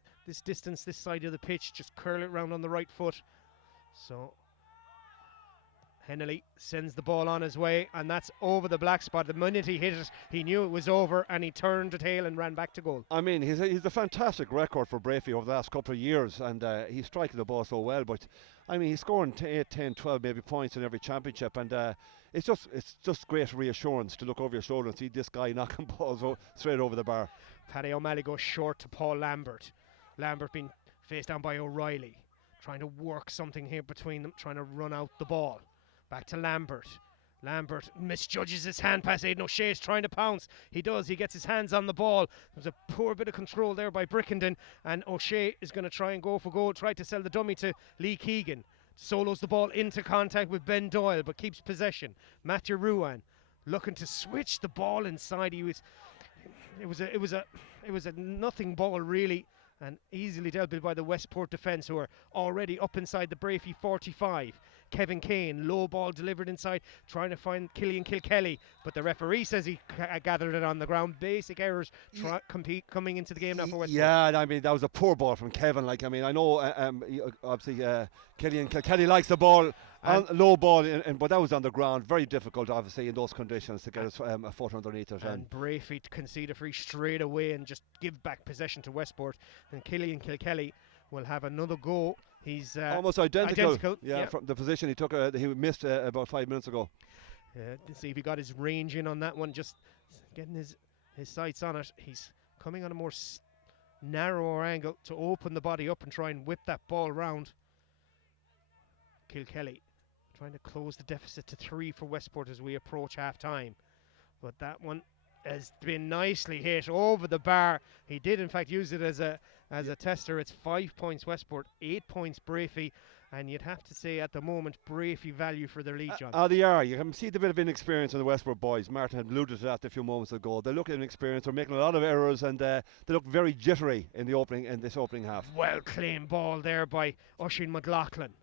distance, this side of the pitch. Just curl it round on the right foot. So Henley sends the ball on his way, and that's over the black spot. The minute he hit it, he knew it was over, and he turned the tail and ran back to goal. I mean, he's a fantastic record for Breaffy over the last couple of years, and he's striking the ball so well. But I mean, he's scoring 8, 10, 12 maybe points in every championship, and it's just great reassurance to look over your shoulder and see this guy knocking balls straight over the bar. Paddy O'Malley goes short to Paul Lambert. Lambert being faced down by O'Reilly, trying to work something here between them, trying to run out the ball. Back to Lambert. Lambert misjudges his hand pass. Aidan O'Shea is trying to pounce. He does. He gets his hands on the ball. There's a poor bit of control there by Brickenden, and O'Shea is going to try and go for goal. Tried to sell the dummy to Lee Keegan. Solos the ball into contact with Ben Doyle, but keeps possession. Matthew Ruan looking to switch the ball inside. It was a nothing ball really, and easily dealt with by the Westport defence, who are already up inside the Breaffy 45. Kevin Kane, low ball delivered inside, trying to find Killian Kilkelly, but the referee says he gathered it on the ground. Basic errors coming into the game now for Westport. Yeah, I mean, that was a poor ball from Kevin. Like, I mean, I know obviously Killian Kilkelly likes the ball, low ball, but that was on the ground. Very difficult, obviously, in those conditions to get his a foot underneath it. And Breaffy concede a free straight away and just give back possession to Westport. And Killian Kilkelly will have another go. He's almost identical. Yeah, from the position he took, he missed about 5 minutes ago. Let's see if he got his range in on that one. Just getting his sights on it. He's coming on a more narrower angle to open the body up and try and whip that ball round. Kilkelly trying to close the deficit to 3 for Westport as we approach half time. But that one has been nicely hit over the bar. He did in fact use it as a tester. It's 5 points Westport, 8 points Breaffy, and you'd have to say at the moment Breaffy value for their lead, John. They are. You can see the bit of inexperience in the Westport boys. Martin had alluded to that a few moments ago. They look inexperienced. They're making a lot of errors, and they look very jittery in this opening half. Well claimed ball there by Oisin McLaughlin.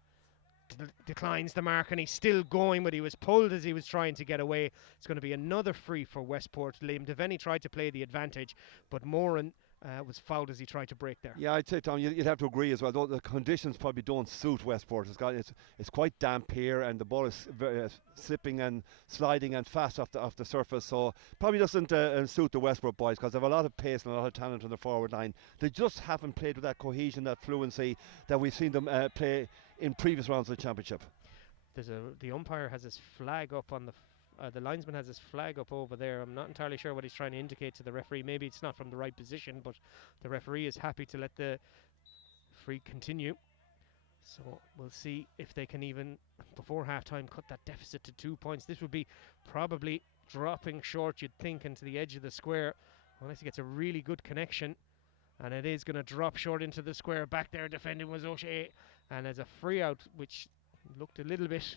Declines the mark, and he's still going, but he was pulled as he was trying to get away. It's going to be another free for Westport. Liam Devaney tried to play the advantage, but Moran was fouled as he tried to break there. Yeah, I'd say, Tom, you'd have to agree as well. Though the conditions probably don't suit Westport. It's quite damp here, and the ball is very, slipping and sliding and fast off the surface. So probably doesn't suit the Westport boys, because they have a lot of pace and a lot of talent on the forward line. They just haven't played with that cohesion, that fluency that we've seen them play in previous rounds of the championship. The umpire has his flag up on The linesman has his flag up over there. I'm not entirely sure what he's trying to indicate to the referee. Maybe it's not from the right position, but the referee is happy to let the free continue. So we'll see if they can even, before half-time, cut that deficit to 2 points. This would be probably dropping short, you'd think, into the edge of the square, unless he gets a really good connection. And it is going to drop short into the square. Back there defending was O'Shea. And as a free out, which looked a little bit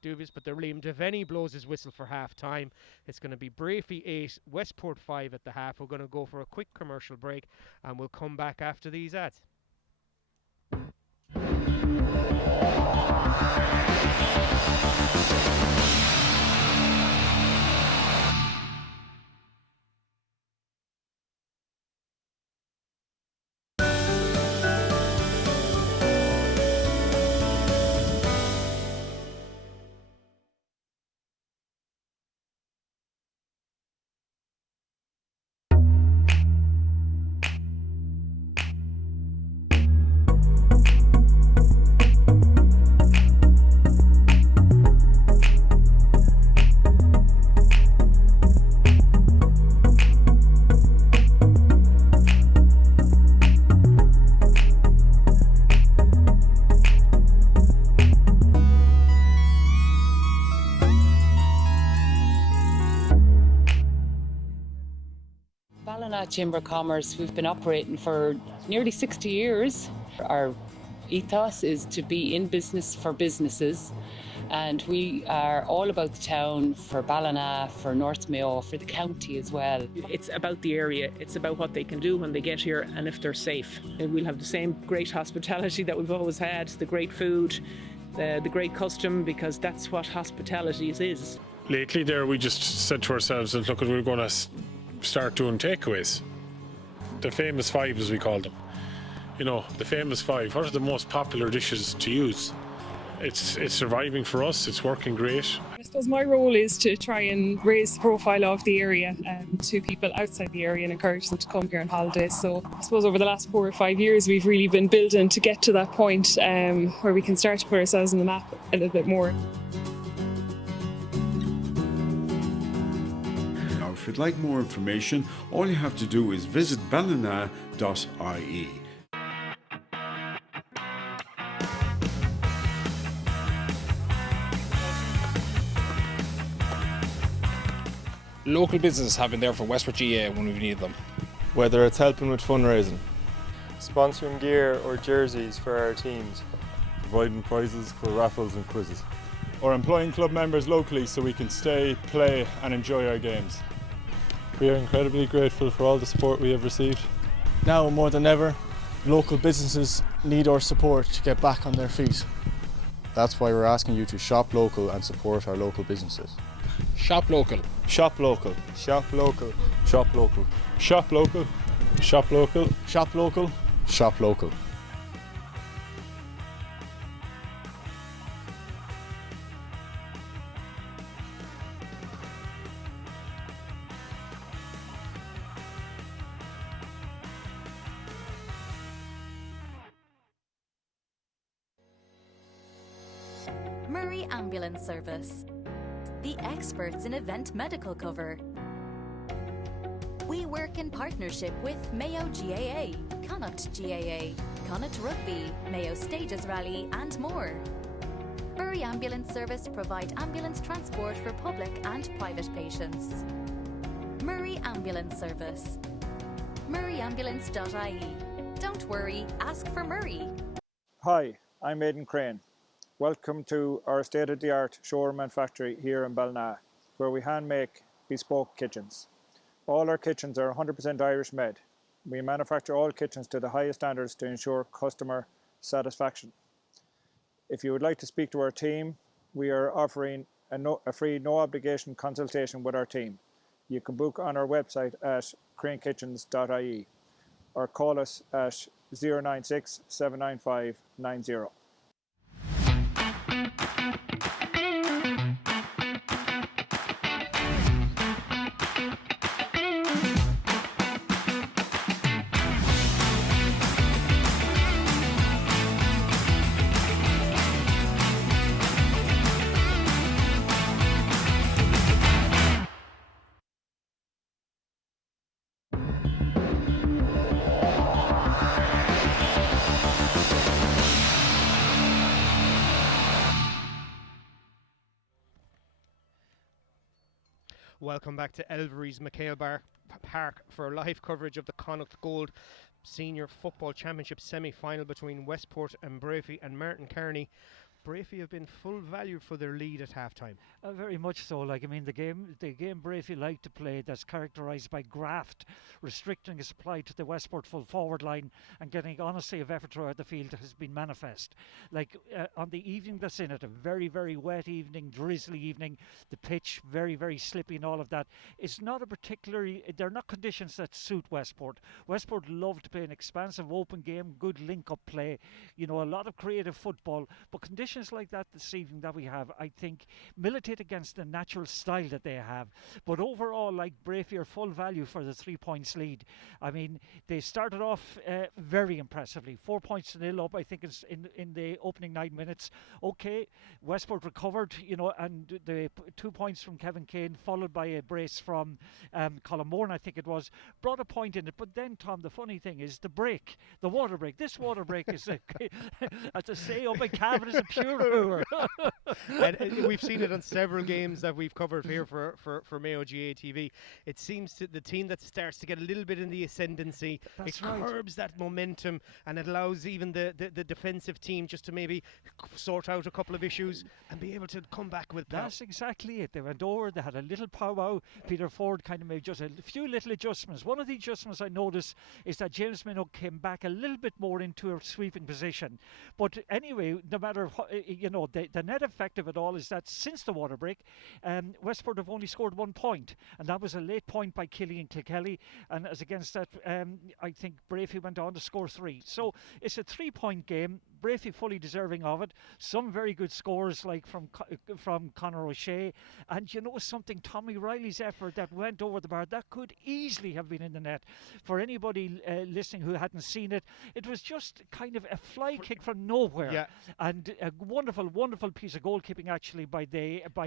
dubious, but the Liam Devaney blows his whistle for half-time. It's going to be Breaffy 8, Westport 5 at the half. We're going to go for a quick commercial break, and we'll come back after these ads. Chamber of Commerce, we've been operating for nearly 60 years. Our ethos is to be in business for businesses, and we are all about the town for Ballina, for North Mayo, for the county as well. It's about the area, it's about what they can do when they get here and if they're safe. And we'll have the same great hospitality that we've always had, the great food, the great custom, because that's what hospitality is. Lately there we just said to ourselves, look, we're going to start doing takeaways. The famous five, as we call them. You know, the famous five. What are the most popular dishes to use? It's surviving for us. It's working great. I suppose my role is to try and raise the profile of the area to people outside the area and encourage them to come here on holidays. So I suppose over the last 4 or 5 years we've really been building to get to that point where we can start to put ourselves on the map a little bit more. If you'd like more information, all you have to do is visit ballina.ie. Local businesses have been there for Westport GAA when we've needed them. Whether it's helping with fundraising, sponsoring gear or jerseys for our teams, providing prizes for raffles and quizzes, or employing club members locally so we can stay, play and enjoy our games. We are incredibly grateful for all the support we have received. Now more than ever, local businesses need our support to get back on their feet. That's why we're asking you to shop local and support our local businesses. Shop local. Shop local. Shop local. Shop local. Shop local. Shop local. Shop local. Shop local. Murray Ambulance Service, the experts in event medical cover. We work in partnership with Mayo GAA, Connacht GAA, Connacht Rugby, Mayo Stages Rally and more. Murray Ambulance Service provide ambulance transport for public and private patients. Murray Ambulance Service. murrayambulance.ie. Don't worry, ask for Murray. Hi, I'm Aidan Crane. Welcome to our state-of-the-art showroom and factory here in Ballina, where we hand-make bespoke kitchens. All our kitchens are 100% Irish made. We manufacture all kitchens to the highest standards to ensure customer satisfaction. If you would like to speak to our team, we are offering a free no-obligation consultation with our team. You can book on our website at cranekitchens.ie or call us at 096 795 90. Welcome back to Elverys MacHale Park for live coverage of the Connacht Gold Senior Football Championship semi-final between Westport and Breaffy. And Martin Kearney, Breaffy have been full value for their lead at half-time. Very much so. Like, I mean, the game Breaffy like to play, that's characterised by graft, restricting a supply to the Westport full forward line and getting honesty of effort throughout the field has been manifest. Like on the evening that's in it, a very, very wet evening, drizzly evening, the pitch very, very slippy and all of that. It's not a particularly, they're not conditions that suit Westport. Westport love to play an expansive open game, good link-up play, you know, a lot of creative football, but conditions like that this evening that we have, I think, militate against the natural style that they have. But overall, like, Breaffy are full value for the 3 points lead. I mean, they started off very impressively, 4 points to nil up, I think, in the opening 9 minutes. Okay, Westport recovered, you know, and the 2 points from Kevin Kane, followed by a brace from Colin Moore, I think it was, brought a point in it. But then, Tom, the funny thing is the water break. This water break is, as I say, up in Cavan is a pure and we've seen it on several games that we've covered here for Mayo GAA TV. It seems to the team that starts to get a little bit in the ascendancy, it curbs that momentum, and it allows even the defensive team just to maybe sort out a couple of issues and be able to come back with power. That's exactly it. They went over, they had a little powwow. Peter Ford kind of made just a few little adjustments. One of the adjustments I noticed is that James Minogue came back a little bit more into a sweeping position. But anyway, no matter what, you know, the net effect of it all is that since the water break, Westport have only scored 1 point, and that was a late point by Killian Kilkelly, and as against that, I think Breaffy went on to score 3. So it's a 3 point game. Breaffy fully deserving of it. Some very good scores, like from Conor O'Shea, and you know something, Tommy Riley's effort that went over the bar, that could easily have been in the net. For anybody listening who hadn't seen it, it was just kind of a fly kick from nowhere, and a wonderful piece of goalkeeping actually by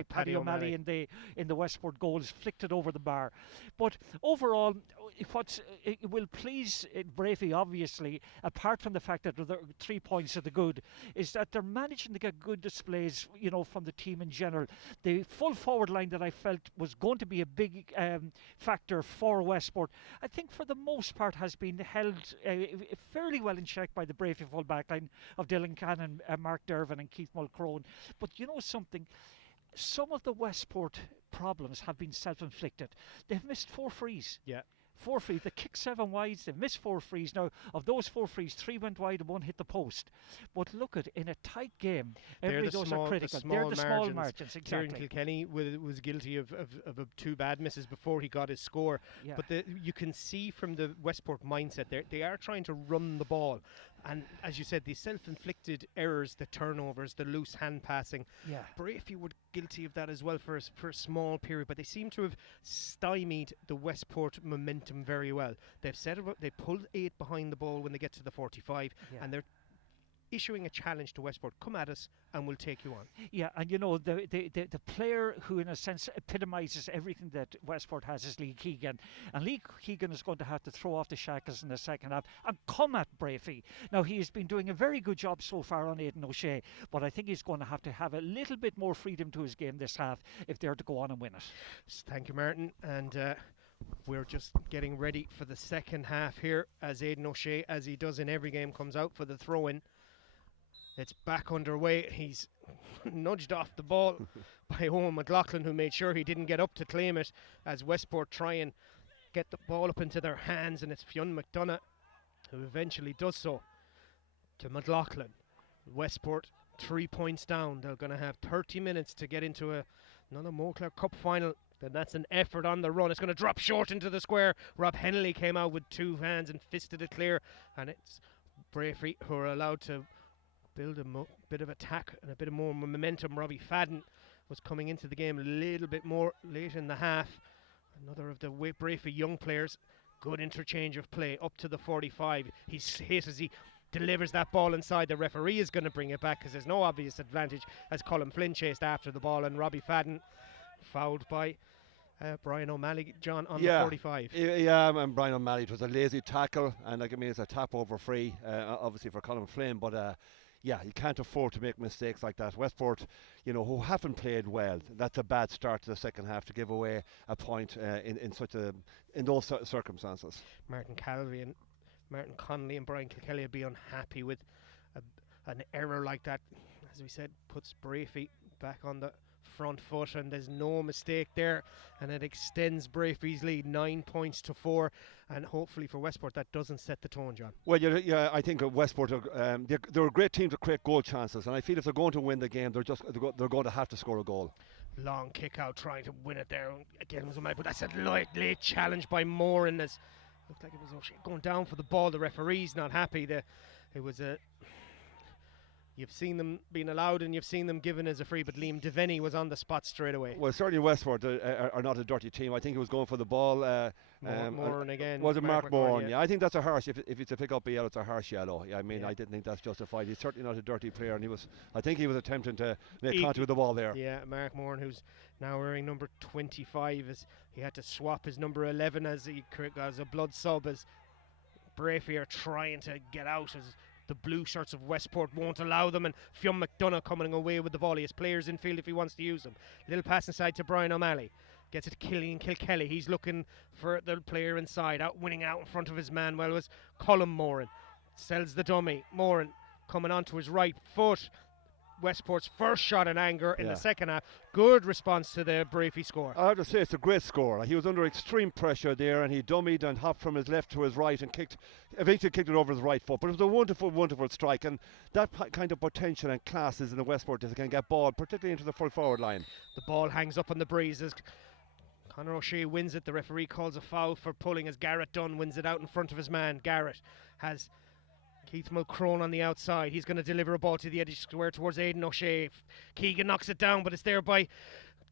Paddy O'Malley in the Westport goals, flicked it over the bar. But overall, it will please Breaffy, obviously, apart from the fact that the 3 points are the good, is that they're managing to get good displays, you know, from the team in general. The full forward line that I felt was going to be a big factor for Westport, I think for the most part has been held fairly well in check by the Breaffy full back line of Dylan Cannon, Mark Dervin and Keith Mulcrone. But you know something, some of the Westport problems have been self-inflicted. They've missed 4 frees. 4 frees. They kicked 7 wides. They've missed 4 frees. Now, of those 4 frees, 3 went wide and 1 hit the post. But look at, in a tight game, every those are critical. They're the small margins. Exactly. Kieran Kilkenny was guilty of 2 bad misses before he got his score. But you can see from the Westport mindset, they are trying to run the ball. And as you said, the self-inflicted errors, the turnovers, the loose hand passing. Breaffy were guilty of that as well for a small period, but they seem to have stymied the Westport momentum very well. They've set up, they pulled 8 behind the ball when they get to the 45, and they're issuing a challenge to Westport. Come at us and we'll take you on. Yeah, and you know, the player who in a sense epitomises everything that Westport has is Lee Keegan. And Lee Keegan is going to have to throw off the shackles in the second half and come at Breaffy. Now, he has been doing a very good job so far on Aidan O'Shea, but I think he's going to have a little bit more freedom to his game this half if they're to go on and win it. Thank you, Martin. And we're just getting ready for the second half here as Aidan O'Shea, as he does in every game, comes out for the throw-in. It's back underway. He's nudged off the ball by Owen McLaughlin, who made sure he didn't get up to claim it, as Westport try and get the ball up into their hands, and it's Fionn McDonough who eventually does so. To McLaughlin. Westport 3 points down. They're going to have 30 minutes to get into another Moncler Cup final. Then that's an effort on the run. It's going to drop short into the square. Rob Hennelly came out with 2 hands and fisted it clear, and it's Breaffy who are allowed to build a bit of attack and a bit of more momentum. Robbie Fadden was coming into the game a little bit more late in the half. Another of the Breaffy young players. Good interchange of play up to the 45. He's hit as he delivers that ball inside. The referee is going to bring it back because there's no obvious advantage, as Colin Flynn chased after the ball, and Robbie Fadden fouled by Brian O'Malley, John, on the 45. Yeah, and Brian O'Malley, it was a lazy tackle, and it's a tap over free, obviously for Colin Flynn, but yeah, you can't afford to make mistakes like that. Westport, you know, who haven't played well, that's a bad start to the second half to give away a point in those circumstances. Martin Connolly and Brian Kilkelly would be unhappy with an error like that. As we said, puts Breaffy back on the front foot, and there's no mistake there, and it extends Breaffy's lead 9 points to 4, and hopefully for Westport that doesn't set the tone, John. Well, yeah, I think Westport they're a great team to create goal chances, and I feel if they're going to win the game, they're going to have to score a goal. Long kick out, trying to win it there again was a man, but that's a late challenge by Moore, and looked like it was going down for the ball. The referee's not happy. It was a. You've seen them being allowed and you've seen them given as a free, but Liam Devaney was on the spot straight away. Well, certainly Westport are not a dirty team. I think he was going for the ball. Moran again. Was it Mark Moran? Yeah, I think that's a harsh. If it's a pick up a yellow, it's a harsh yellow. Yeah, I mean, I didn't think that's justified. He's certainly not a dirty player, and I think he was attempting to make contact with the ball there. Yeah, Mark Moran, who's now wearing number 25, as he had to swap his number 11 as a blood sub, as Breaffy are trying to get out as the blue shirts of Westport won't allow them, and Fionn McDonough coming away with the volley. His players in field if he wants to use them. Little pass inside to Brian O'Malley. Gets it to Killian Kilkelly. He's looking for the player inside. Winning out in front of his man. Well, it was Colm Moran. Sells the dummy. Moran coming onto his right foot. Westport's first shot in anger in the second half. Good response to the Breaffy score. I have to say it's a great score. He was under extreme pressure there, and he dummied and hopped from his left to his right and eventually kicked it over his right foot. But it was a wonderful, wonderful strike, and that kind of potential and class is in the Westport that can get ball, particularly into the full forward line. The ball hangs up on the breeze as Conor O'Shea wins it. The referee calls a foul for pulling as Garrett Dunn wins it out in front of his man. Garrett has Keith Mulcrone on the outside. He's going to deliver a ball to the edge square towards Aidan O'Shea. Keegan knocks it down, but it's there by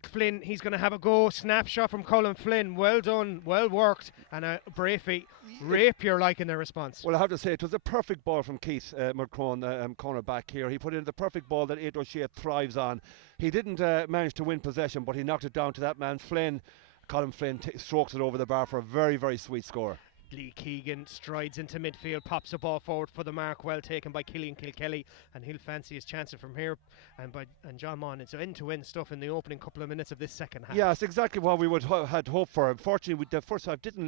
Flynn. He's going to have a go. Snapshot from Colin Flynn. Well done, well worked. And a Breaffy rapier-like in their response. Well, I have to say, it was a perfect ball from Keith Mulcrone, corner back here. He put in the perfect ball that Aidan O'Shea thrives on. He didn't manage to win possession, but he knocked it down to that man, Flynn. Colin Flynn strokes it over the bar for a very, very sweet score. Lee Keegan strides into midfield, pops a ball forward for the mark, well taken by Killian Kilkelly, and he'll fancy his chances from here. And John Mon, it's end-to-end stuff in the opening couple of minutes of this second half. Yeah, it's exactly what we had hoped for. Unfortunately, the first half didn't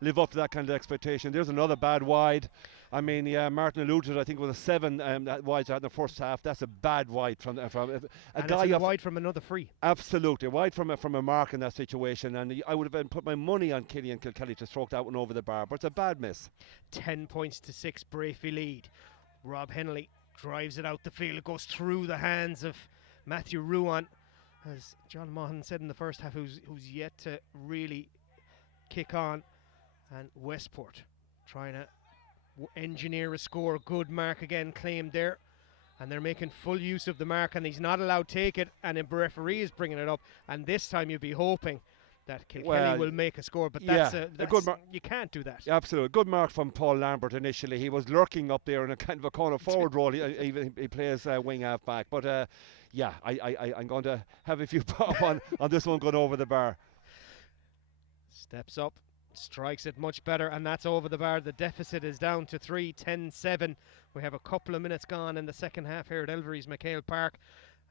live up to that kind of expectation. There's another bad wide. I mean, Martin alluded, I think it was a 7 wides out in the first half. That's a bad wide from a guy wide from another free. Absolutely, wide from a mark in that situation, and I would have put my money on Killian Kilkelly to stroke that one over the bar, but it's a bad miss. 10 points to 6, Breaffy lead. Rob Henley drives it out the field. It goes through the hands of Matthew Ruan, as John Maughan said in the first half, who's yet to really kick on. And Westport trying to engineer a score. Good mark again claimed there, and they're making full use of the mark, and he's not allowed to take it, and the referee is bringing it up, and this time you'd be hoping that Kilkelly will make a score, but that's a good mark. You can't do that. Absolutely, good mark from Paul Lambert initially. He was lurking up there in a kind of a corner forward role. He plays wing half back, but I'm going to have a few pop on this one going over the bar. Steps up, strikes it much better, and that's over the bar. The deficit is down to 3, 10-7. We have a couple of minutes gone in the second half here at Elverys MacHale Park,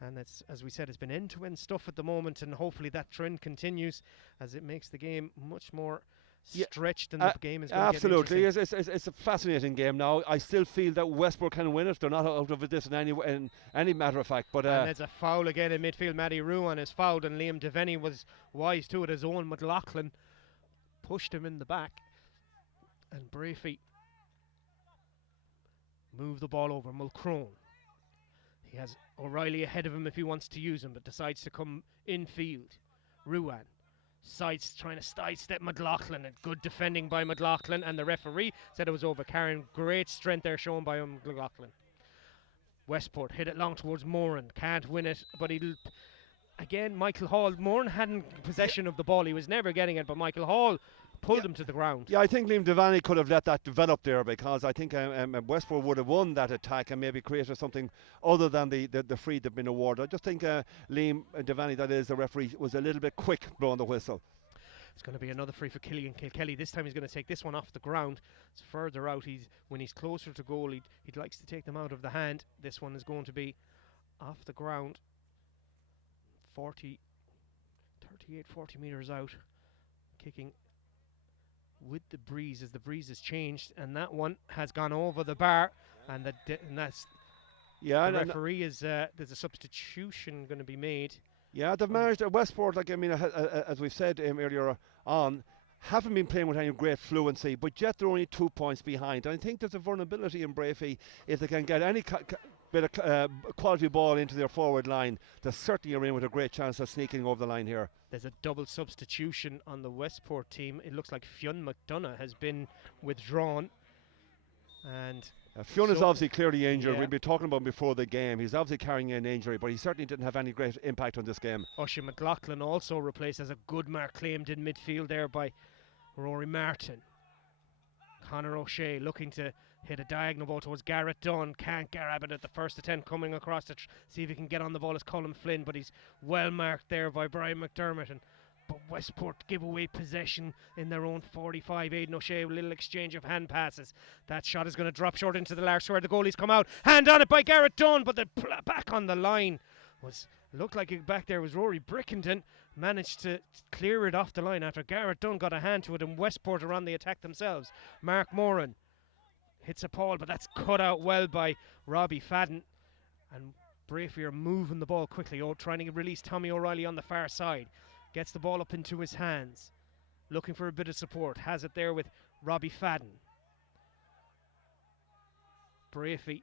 and it's, as we said, it's been end-to-end stuff at the moment, and hopefully that trend continues as it makes the game much more stretched, and the game is going absolutely. to get It's a fascinating game now. I still feel that Westport can win it. They're not out of this in any matter of fact. But and there's a foul again in midfield. Matty Ruan is fouled, and Liam Devaney was wise to it. His own McLaughlin pushed him in the back, and Breaffy moved the ball over. Mulcrone, he has O'Reilly ahead of him if he wants to use him, but decides to come infield. Ruan trying to sidestep McLaughlin, and good defending by McLaughlin, and the referee said it was over. Karen, great strength there shown by McLaughlin. Westport hit it long towards Moran, can't win it, but he'll again. Michael Hall, Moran hadn't possession of the ball, he was never getting it, but Michael Hall pulled him to the ground. Yeah, I think Liam Devaney could have let that develop there, because I think Westport would have won that attack and maybe created something other than the free they've been awarded. I just think Liam Devaney, that is the referee, was a little bit quick blowing the whistle. It's going to be another free for Killian Kilkelly. This time he's going to take this one off the ground. It's further out. When he's closer to goal, he likes to take them out of the hand. This one is going to be off the ground. 40 metres out. Kicking with the breeze as the breeze has changed, and that one has gone over the bar, and that's the referee is there's a substitution going to be made. Yeah, they've managed at Westport, like I mean, as we've said earlier on, haven't been playing with any great fluency, but yet they're only 2 points behind. And I think there's a vulnerability in Breaffy. If they can get any bit of quality ball into their forward line, they certainly are in with a great chance of sneaking over the line here. There's a double substitution on the Westport team. It looks like Fionn McDonough has been withdrawn. And Fionn is obviously clearly injured. Yeah. We'll be talking about him before the game. He's obviously carrying an injury, but he certainly didn't have any great impact on this game. Usher McLaughlin also replaced as a good mark claimed in midfield there by Rory Martin. Conor O'Shea looking to hit a diagonal ball towards Garrett Dunn. Can't grab it at the first attempt, coming across to see if he can get on the ball as Colin Flynn, but he's well marked there by Brian McDermott. But Westport give away possession in their own 45. Aidan O'Shea, a little exchange of hand passes. That shot is going to drop short into the Larks where the goalie's come out. Hand on it by Garrett Dunn, but the back on the line looked like it back there was Rory Brickenden. Managed to clear it off the line after Garrett Dunn got a hand to it, and Westport are on the attack themselves. Mark Moran hits a Paul, but that's cut out well by Robbie Fadden. And Breaffy are moving the ball quickly, trying to release Tommy O'Reilly on the far side. Gets the ball up into his hands, looking for a bit of support. Has it there with Robbie Fadden. Breaffy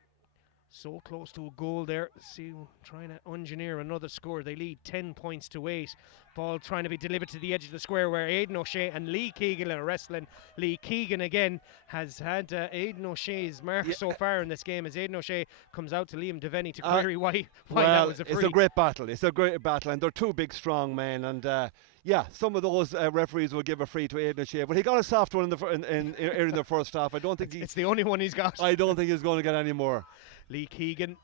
so close to a goal there. See, trying to engineer another score. They lead 10 points to 8. Ball trying to be delivered to the edge of the square where Aidan O'Shea and Lee Keegan are wrestling. Lee Keegan again has had Aidan O'Shea's mark so far in this game, as Aidan O'Shea comes out to Liam Devaney to query why that was a free. It's a great battle. It's a great battle, and they're two big, strong men. And some of those referees will give a free to Aidan O'Shea, but he got a soft one in the first half. I don't think it's the only one he's got. I don't think he's going to get any more. Lee Keegan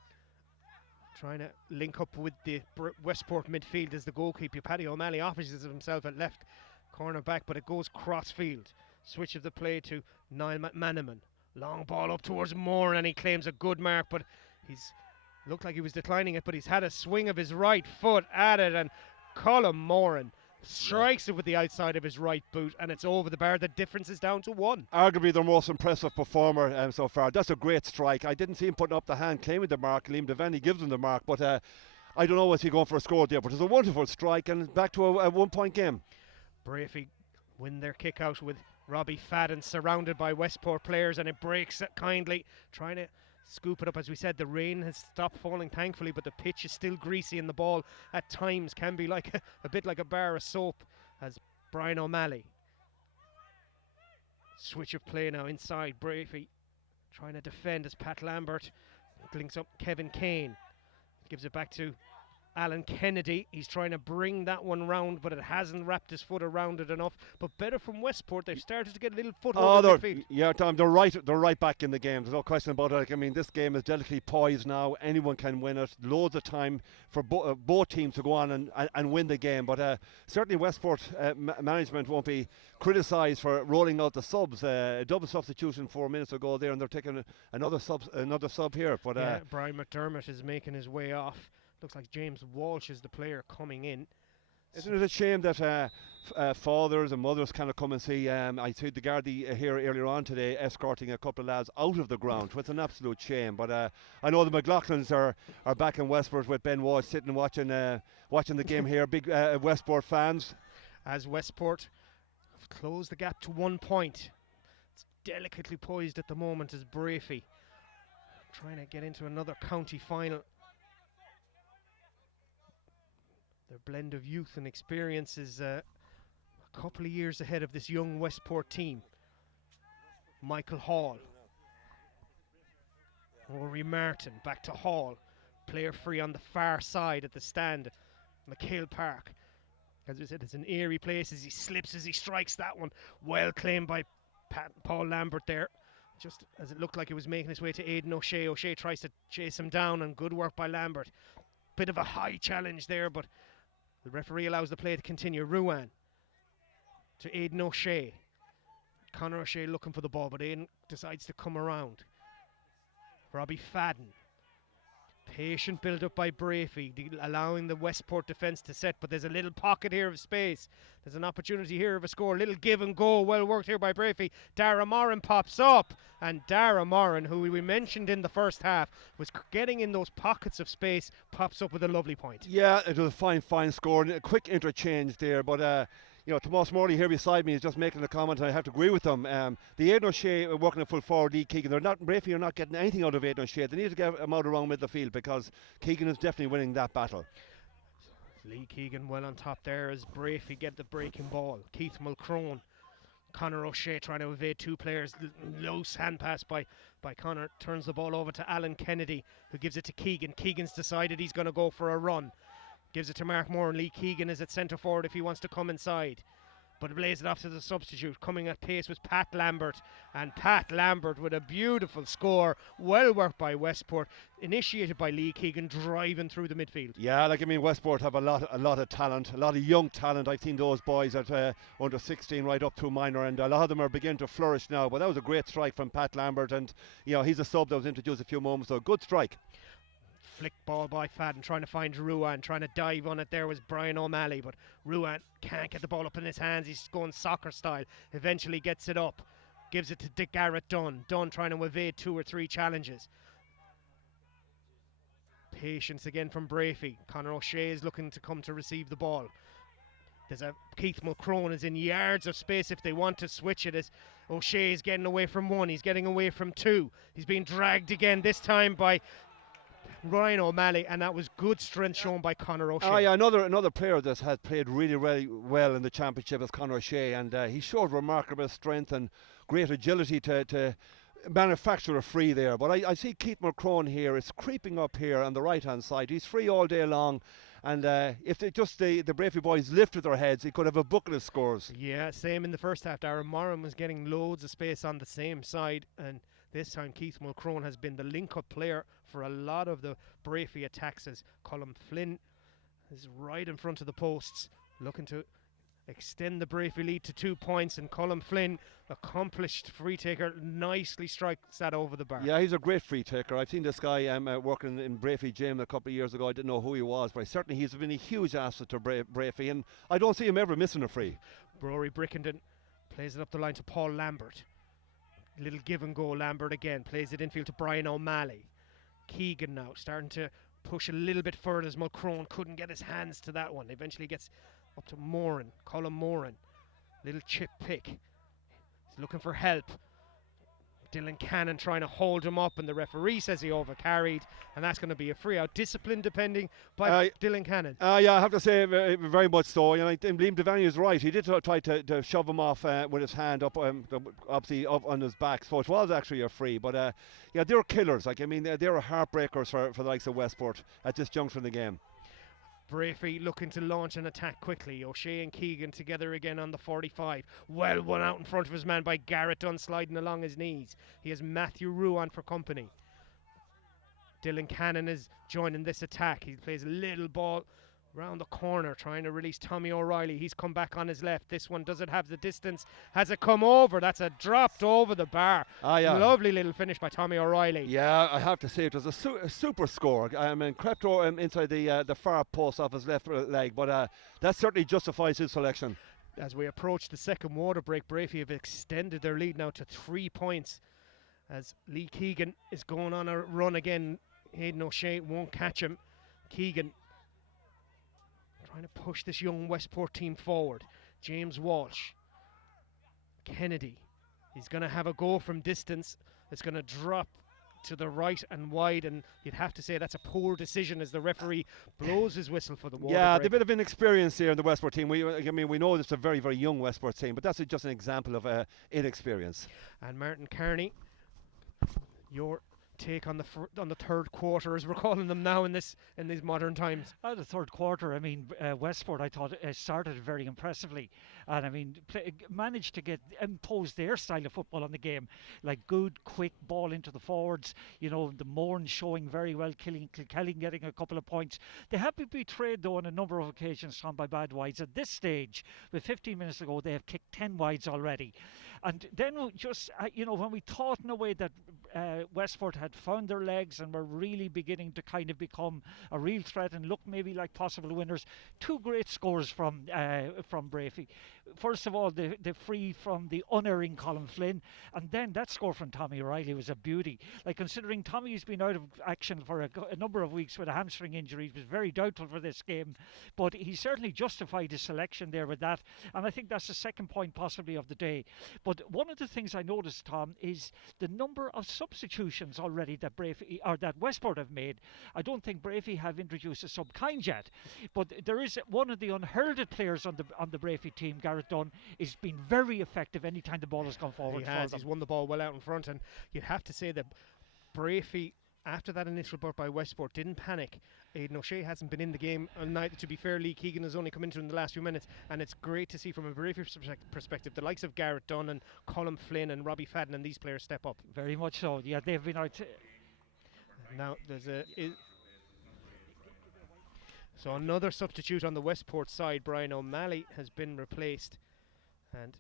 trying to link up with the Westport midfield as the goalkeeper. Paddy O'Malley offers himself at left corner back, but it goes cross field. Switch of the play to Niall McManaman. Long ball up towards Moore, and he claims a good mark, but he's looked like he was declining it, but he's had a swing of his right foot at it, and Colin Moran strikes it with the outside of his right boot, and it's over the bar. The difference is down to 1. Arguably their most impressive performer so far. That's a great strike. I didn't see him putting up the hand claiming the mark. Liam Devaney gives him the mark, but I don't know was he going for a score there, but it's a wonderful strike, and back to a 1 point game. Breaffy win their kick out with Robbie Fadden surrounded by Westport players, and it breaks it kindly, trying to scoop it up. As we said, the rain has stopped falling thankfully, but the pitch is still greasy, and the ball at times can be like a bit like a bar of soap. As Brian O'Malley, switch of play now inside. Breaffy trying to defend as Pat Lambert links up Kevin Kane, gives it back to Alan Kennedy. He's trying to bring that one round, but it hasn't wrapped his foot around it enough. But better from Westport. They've started to get a little foothold in midfield. Yeah, Tom, they're right back in the game. There's no question about it. Like, I mean, this game is delicately poised now. Anyone can win it. Loads of time for both teams to go on and win the game. But certainly Westport management won't be criticised for rolling out the subs. Double substitution 4 minutes ago there, and they're taking another sub here. But Brian McDermott is making his way off. Looks like James Walsh is the player coming in. Isn't it a shame that fathers and mothers kind of come and see? I see the Gardaí here earlier on today escorting a couple of lads out of the ground. It's an absolute shame. But I know the McLaughlins are back in Westport with Ben Walsh sitting watching the game here. Big Westport fans. As Westport have closed the gap to 1 point. It's delicately poised at the moment as Breaffy trying to get into another county final. Their blend of youth and experience is a couple of years ahead of this young Westport team. Michael Hall. Rory Martin back to Hall. Player free on the far side at the stand. MacHale Park. As we said, it's an eerie place as he slips, as he strikes that one. Well claimed by Paul Lambert there. Just as it looked like it was making its way to Aidan O'Shea. O'Shea tries to chase him down, and good work by Lambert. Bit of a high challenge there, but the referee allows the play to continue. Ruan to Aidan O'Shea. Conor O'Shea looking for the ball, but Aidan decides to come around. Robbie Fadden. Patient build up by Breaffy, allowing the Westport defence to set, but there's a little pocket here of space. There's an opportunity here of a score. Little give and go, well worked here by Breaffy. Dara Moran pops up, and Dara Moran, who we mentioned in the first half, was getting in those pockets of space, pops up with a lovely point. Yeah, it was a fine score, and a quick interchange there, but Tomas Morley here beside me is just making a comment, and I have to agree with them. The Aidan O'Shea working at full forward, Lee Keegan, Breaffy are not getting anything out of Aidan O'Shea. They need to get him out around middle of the field, because Keegan is definitely winning that battle. Lee Keegan well on top there as Breaffy get the breaking ball. Keith Mulcrone. Conor O'Shea trying to evade two players. Loose hand pass by Conor. Turns the ball over to Alan Kennedy, who gives it to Keegan. Keegan's decided he's going to go for a run. Gives it to Mark Moore, and Lee Keegan is at centre forward if he wants to come inside. But plays it off to the substitute. Coming at pace was Pat Lambert. And Pat Lambert with a beautiful score. Well worked by Westport. Initiated by Lee Keegan, driving through the midfield. Yeah, Westport have a lot of talent, a lot of young talent. I've seen those boys at under 16 right up through minor, and a lot of them are beginning to flourish now. But that was a great strike from Pat Lambert, and he's a sub that was introduced a few moments ago. Good strike. Flick ball by Fadden, trying to find Ruan, trying to dive on it. There was Brian O'Malley, but Ruan can't get the ball up in his hands. He's going soccer style. Eventually gets it up, gives it to Garrett Dunn. Dunn trying to evade 2 or 3 challenges. Patience again from Breaffy. Conor O'Shea is looking to come to receive the ball. There's a Keith Mulcrone is in yards of space if they want to switch it, as O'Shea is getting away from 1. He's getting away from 2. He's being dragged again, this time by Ryan O'Malley, and that was good strength shown by Conor O'Shea. Another player that has played really well in the championship is Conor O'Shea, and he showed remarkable strength and great agility to manufacture a free there. But I see Keith Mulcrone here is creeping up here on the right hand side. He's free all day long, and if the Breaffy boys lifted their heads, he could have a bucket of scores. Yeah, same in the first half. Darren Moran was getting loads of space on the same side, and this time Keith Mulcrone has been the link-up player for a lot of the Breaffy attacks, as Colm Flynn is right in front of the posts, looking to extend the Breaffy lead to 2 points, and Colm Flynn, accomplished free taker, nicely strikes that over the bar. Yeah, he's a great free taker. I've seen this guy working in Breaffy gym a couple of years ago. I didn't know who he was, but certainly he's been a huge asset to Breaffy, and I don't see him ever missing a free. Rory Brickenden plays it up the line to Paul Lambert. Little give and go. Lambert again plays it infield to Brian O'Malley. Keegan now starting to push a little bit further as Mulcrone couldn't get his hands to that one. Eventually gets up to Moran, Colm Moran. Little chip pick. He's looking for help. Dylan Cannon trying to hold him up, and the referee says he overcarried, and that's going to be a free out. Discipline depending by Dylan Cannon. Yeah, I have to say very much so. Liam Devaney is right. He did try to shove him off with his hand up, obviously up on his back, so it was actually a free. But they're killers. They're heartbreakers for the likes of Westport at this juncture in the game. Breaffy looking to launch an attack quickly. O'Shea and Keegan together again on the 45. Well one out in front of his man by Garrett Dunn, sliding along his knees. He has Matthew Ruan for company. Dylan Cannon is joining this attack. He plays a little ball round the corner, trying to release Tommy O'Reilly. He's come back on his left. This one doesn't have the distance. Has it come over? That's a dropped over the bar. Lovely little finish by Tommy O'Reilly. Yeah, I have to say it was a super score. Crept inside the far post off his left leg, but that certainly justifies his selection. As we approach the second water break, Breaffy have extended their lead now to 3 points, as Lee Keegan is going on a run again. Aidan O'Shea won't catch him. Keegan trying to push this young Westport team forward. James Walsh. Kennedy. He's going to have a go from distance. It's going to drop to the right and wide, and you'd have to say that's a poor decision as the referee blows his whistle for the water break. A bit of inexperience here in the Westport team. We know it's a very, very young Westport team, but that's just an example of inexperience. And Martin Kearney, your take on the third quarter, as we're calling them now in these modern times? The third quarter, I mean, Westport, I thought, started very impressively, and I mean, managed to impose their style of football on the game, like good, quick ball into the forwards. You know, the Mourne showing very well, Kilkelly getting a couple of points. They have been betrayed though on a number of occasions, Tom, by bad wides. At this stage, with 15 minutes to go, they have kicked 10 wides already. And then just, when we thought in a way that Westport had found their legs and were really beginning to kind of become a real threat and look maybe like possible winners, two great scores from Breaffy. First of all, the free from the unerring Colin Flynn, and then that score from Tommy O'Reilly was a beauty. Like, considering Tommy's been out of action for a number of weeks with a hamstring injury, he was very doubtful for this game, but he certainly justified his selection there with that, and I think that's the second point possibly of the day. But one of the things I noticed, Tom, is the number of substitutions already that Westport have made. I don't think Breaffy have introduced a sub-kind yet, but there is one of the unheralded players on the Breaffy team, Gareth Dunn, is been very effective anytime the ball has gone forward. He's won the ball well out in front, and you'd have to say that Breaffy, after that initial burst by Westport, didn't panic. Aidan O'Shea hasn't been in the game, and to be fair, Lee Keegan has only come into in the last few minutes, and it's great to see from a Breaffy perspective the likes of Gareth Dunn and Colin Flynn and Robbie Fadden and these players step up. Very much so. Yeah, they've been out. Now so another substitute on the Westport side. Brian O'Malley has been replaced, and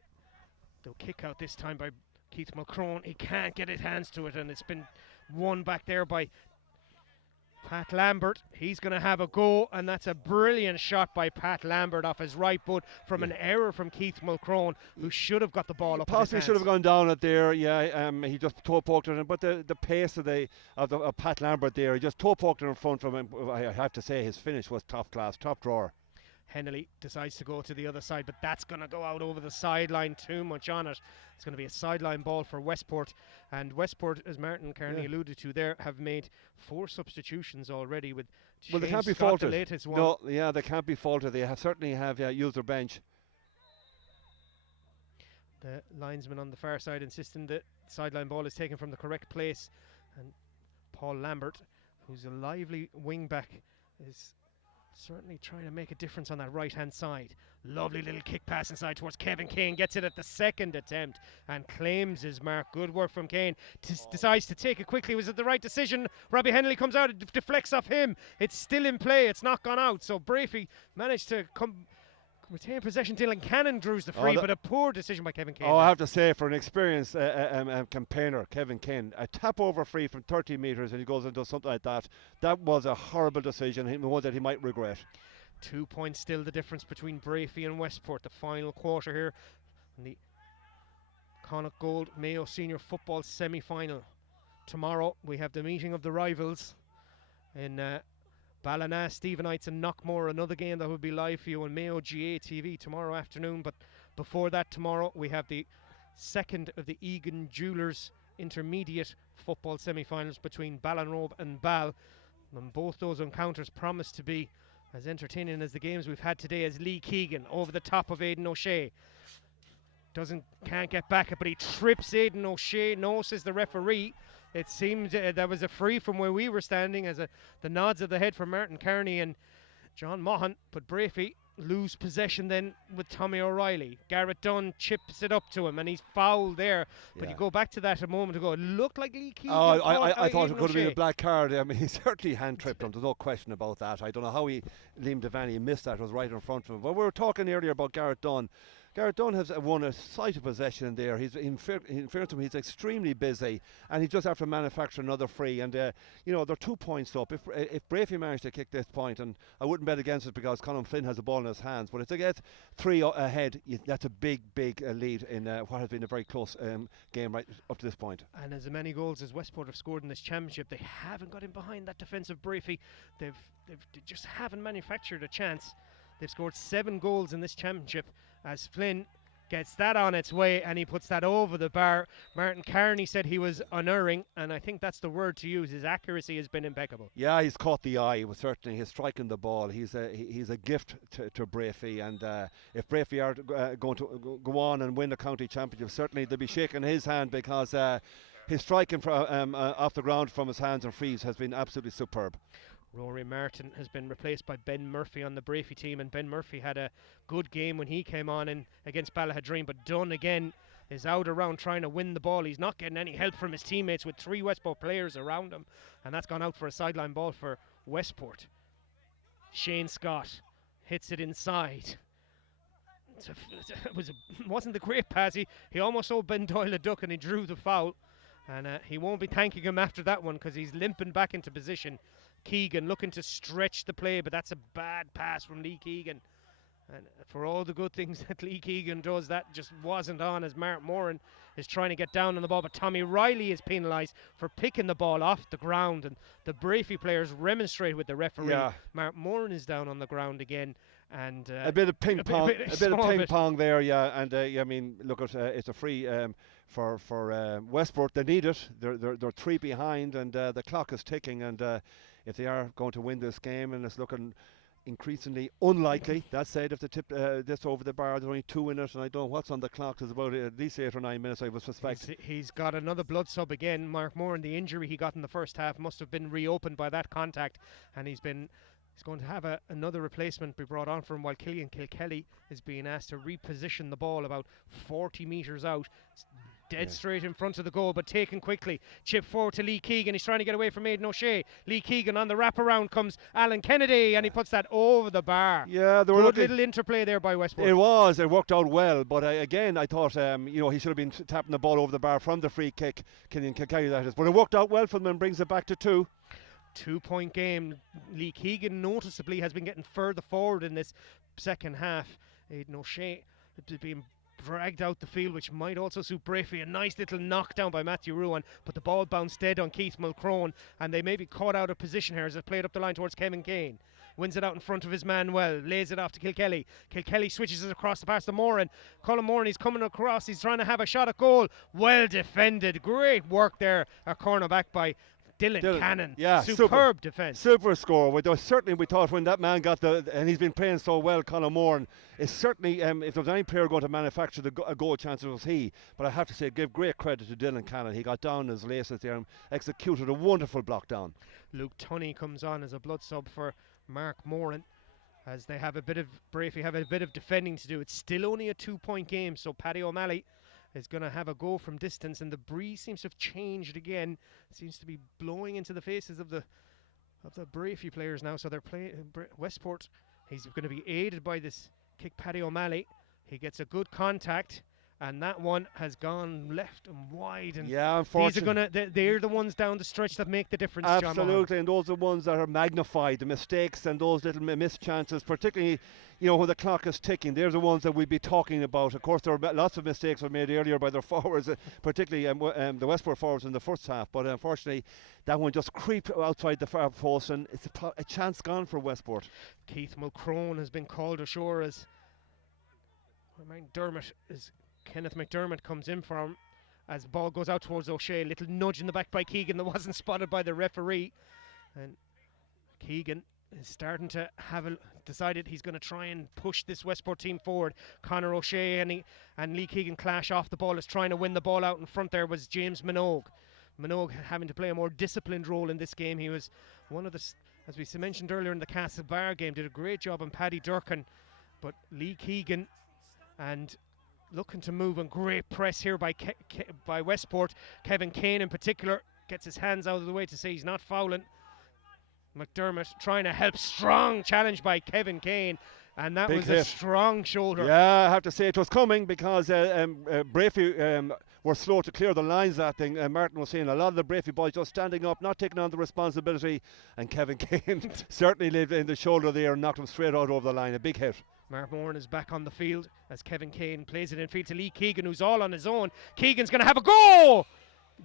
they'll kick out this time by Keith Mulcrone. He can't get his hands to it, and it's been won back there by Pat Lambert. He's going to have a go, and that's a brilliant shot by Pat Lambert off his right foot from an error from Keith Mulcrone, who should have got the ball up. Possibly should have gone down it there. Yeah, he just toe poked it in, but the pace of Pat Lambert there, he just toe poked it in front from him. I have to say his finish was top class, top drawer. Hennelly decides to go to the other side, but that's going to go out over the sideline, too much on it. It's going to be a sideline ball for Westport, and Westport, as Martin Kearney alluded to there, have made 4 substitutions already with Well, they can't be Scott, faulted. the latest one. No, yeah, they can't be faulted. They certainly have used their bench. The linesman on the far side insisting the sideline ball is taken from the correct place, and Paul Lambert, who's a lively wing back, is certainly trying to make a difference on that right hand side. Lovely little kick pass inside towards Kevin Kane, gets it at the second attempt and claims his mark. Good work from Kane. Decides to take it quickly. Was it the right decision? Robbie Hennelly comes out, it deflects off him. It's still in play, it's not gone out. So Breaffy managed to retain possession. Dylan Cannon drews the free, but a poor decision by Kevin Kane. I have to say, for an experienced campaigner, Kevin Kane, a tap over free from 30 metres and he goes and does something like that. That was a horrible decision, one that he might regret. 2 points still the difference between Breaffy and Westport. The final quarter here in the Connacht Gold Mayo Senior Football semi-final. Tomorrow we have the meeting of the rivals in Ballina, Stephenites and Knockmore, another game that will be live for you on Mayo GAA TV tomorrow afternoon. But before that, tomorrow we have the second of the Egan Jewelers intermediate football semi-finals between Ballinrobe and Ball, and both those encounters promise to be as entertaining as the games we've had today, as Lee Keegan over the top of Aidan O'Shea can't get back, but he trips Aidan O'Shea. No, says the referee. It seemed that was a free from where we were standing, as the nods of the head from Martin Kearney and John Maughan. But Breaffy lose possession then with Tommy O'Reilly. Garrett Dunn chips it up to him and he's fouled there. But you go back to that a moment ago, it looked like Lee Keegan. I thought it could have been a black card. I mean, he certainly hand tripped him. There's no question about that. I don't know how Liam Devaney missed that. It was right in front of him. But we were talking earlier about Garrett Dunn. Garrett Dunn has won a sight of possession there. He's in fairness to him, he's extremely busy, and he's just after manufacturing another free. And they're 2 points up. If Breaffy managed to kick this point, and I wouldn't bet against it because Colin Flynn has the ball in his hands, but if they get 3 ahead, that's a big lead in what has been a very close game right up to this point. And as many goals as Westport have scored in this championship, they haven't got in behind that defensive Breaffy. They just haven't manufactured a chance. They've scored 7 goals in this championship, as Flynn gets that on its way and he puts that over the bar. Martin Kearney said he was unerring, and I think that's the word to use. His accuracy has been impeccable. Yeah, he's caught the eye. Well, certainly he's striking the ball. He's a gift to Breaffy, and if Breaffy are going to go on and win the county championship, certainly they'll be shaking his hand, because his striking off the ground from his hands and frees has been absolutely superb. Rory Martin has been replaced by Ben Murphy on the Breaffy team, and Ben Murphy had a good game when he came on in against Ballahadreen, but Dunn again is out around trying to win the ball. He's not getting any help from his teammates with 3 Westport players around him, and that's gone out for a sideline ball for Westport. Shane Scott hits it inside. Wasn't a great pass. He almost owed Ben Doyle a duck and he drew the foul, and he won't be thanking him after that one because he's limping back into position. Keegan looking to stretch the play, but that's a bad pass from Lee Keegan. And for all the good things that Lee Keegan does, that just wasn't on, as Mark Moran is trying to get down on the ball. But Tommy Riley is penalised for picking the ball off the ground, and the Breaffy players remonstrate with the referee. Yeah. Mark Moran is down on the ground again. And a bit of ping pong, a bit of ping pong there, yeah. And I mean, look, it's a free for Westport. They need it. They're 3 behind, and the clock is ticking. And if they are going to win this game, and it's looking increasingly unlikely, that said, if they tip this over the bar, there's only 2 in it, and I don't know what's on the clock. There's about at least 8 or 9 minutes, I would suspect. He's got another blood sub again. Mark Moran, the injury he got in the first half must have been reopened by that contact, and he's going to have another replacement be brought on for him, while Killian Kilkelly is being asked to reposition the ball about 40 metres out. It's dead straight in front of the goal, but taken quickly. Chip forward to Lee Keegan. He's trying to get away from Aidan O'Shea. Lee Keegan on the wraparound comes Alan Kennedy, and he puts that over the bar. Yeah, there good little interplay there by Westport. It worked out well, but again, I thought he should have been tapping the ball over the bar from the free kick. Killian Kilkelly, that is. But it worked out well for them and brings it back to 2. 2-point game. Lee Keegan noticeably has been getting further forward in this second half. Aidan O'Shea being dragged out the field, which might also suit Breaffy. A nice little knockdown by Matthew Ruan, but the ball bounced dead on Keith Mulcrone, and they may be caught out of position here as it played up the line towards Kevin Kane. Wins it out in front of his man well, lays it off to Kilkelly. Kilkelly switches it across the pass to Moran. Colin Moran, he's coming across, he's trying to have a shot at goal. Well defended, great work there, a corner back by Dylan Cannon. Yeah, superb defence. Super score. Certainly we thought when that man got and he's been playing so well, Colin Moran, is certainly, if there was any player going to manufacture a goal chance, it was he. But I have to say, give great credit to Dylan Cannon. He got down his laces there and executed a wonderful block down. Luke Tunney comes on as a blood sub for Mark Moran, as they have Breaffy have a bit of defending to do. It's still only a 2-point game, so Paddy O'Malley is going to have a go from distance, and the breeze seems to have changed again. It seems to be blowing into the faces of the Breaffy players now. So they're playing Westport. He's going to be aided by this kick, Paddy O'Malley. He gets a good contact, and that one has gone left and wide. And yeah, unfortunately, they're the ones down the stretch that make the difference. Absolutely, and those are the ones that are magnified. The mistakes and those little missed chances, particularly, when the clock is ticking, they're the ones that we'd be talking about. Of course, there were lots of mistakes were made earlier by their forwards, particularly the Westport forwards in the first half. But unfortunately, that one just creeped outside the far post, and it's a chance gone for Westport. Keith Mulcrone has been called ashore as Kenneth McDermott comes in for him as the ball goes out towards O'Shea. Little nudge in the back by Keegan that wasn't spotted by the referee, and Keegan is starting to decided he's going to try and push this Westport team forward. Conor O'Shea and Lee Keegan clash off the ball as trying to win the ball out in front. There was James Minogue. Minogue having to play a more disciplined role in this game. He was one of the, as we mentioned earlier in the Castlebar game, did a great job on Paddy Durkin, but Lee Keegan and looking to move, and great press here by Westport. Kevin Kane in particular gets his hands out of the way to say he's not fouling. McDermott trying to help, strong challenge by Kevin Kane, and that was a strong shoulder. Yeah, I have to say it was coming because Breaffy were slow to clear the lines. That thing, Martin was saying, a lot of the Breaffy boys just standing up, not taking on the responsibility, and Kevin Kane certainly lived in the shoulder there and knocked him straight out over the line. A big hit. Mark Moran is back on the field as Kevin Kane plays it in field to Lee Keegan, who's all on his own. Keegan's going to have a goal!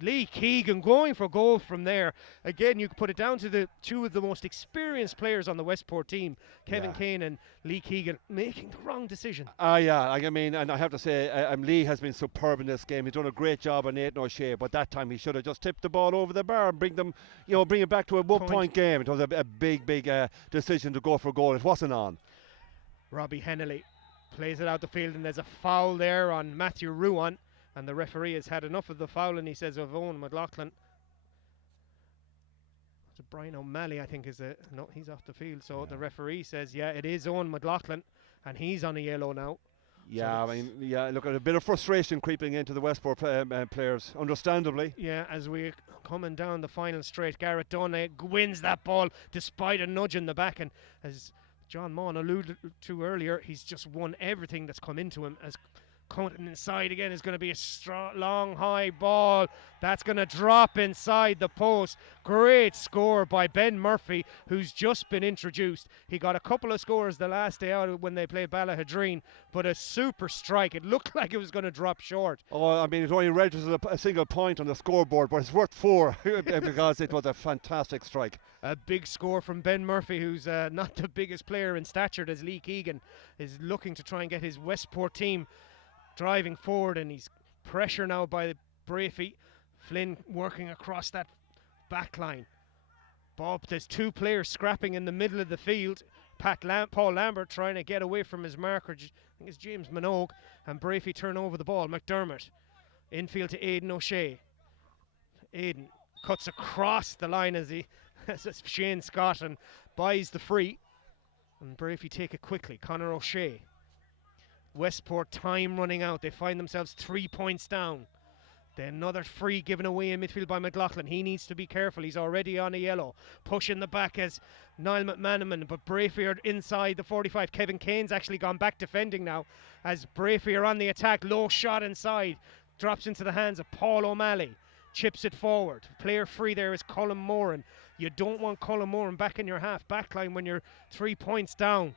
Lee Keegan going for goal from there. Again, you could put it down to the two of the most experienced players on the Westport team, Kevin Kane and Lee Keegan, making the wrong decision. I mean, and I have to say, Lee has been superb in this game. He's done a great job on Aidan O'Shea, but that time he should have just tipped the ball over the bar and bring it back to a 1-point game. It was a big decision to go for a goal. It wasn't on. Robbie Hennelly plays it out the field, and there's a foul there on Matthew Ruan. And the referee has had enough of the foul, and he says of Owen McLaughlin. Brian O'Malley, I think, no, he's off the field. So the referee says, yeah, it is Owen McLaughlin, and he's on a yellow now. Yeah, look at a bit of frustration creeping into the Westport players, understandably. Yeah, as we're coming down the final straight, Garrett Dunn wins that ball despite a nudge in the back, and as John Maughan alluded to earlier, he's just won everything that's come into him. As coming inside again is going to be a long high ball that's going to drop inside the post. Great score by Ben Murphy, who's just been introduced. He got a couple of scores the last day out when they played Ballahadreen, but a super strike. It looked like it was going to drop short. Oh, I mean, it only registered a single point on the scoreboard, but it's worth 4 because it was a fantastic strike. A big score from Ben Murphy, who's not the biggest player in stature, as Lee Keegan is looking to try and get his Westport team driving forward, and he's pressure now by Breaffy. Flynn working across that back line. There's 2 players scrapping in the middle of the field. Paul Lambert trying to get away from his marker. I think it's James Minogue, and Breaffy turn over the ball. McDermott infield to Aidan O'Shea. Aidan cuts across the line as Shane Scott and buys the free, and Breaffy take it quickly. Conor O'Shea. Westport time running out. They find themselves 3 points down. Then another free given away in midfield by McLaughlin. He needs to be careful. He's already on a yellow. Push in the back as Niall McManaman, but Breaffy are inside the 45. Kevin Kane's actually gone back defending now as Breaffy are on the attack. Low shot inside. Drops into the hands of Paul O'Malley. Chips it forward. Player free there is Colin Moran. You don't want Colin Moran back in your half back line when you're 3 points down.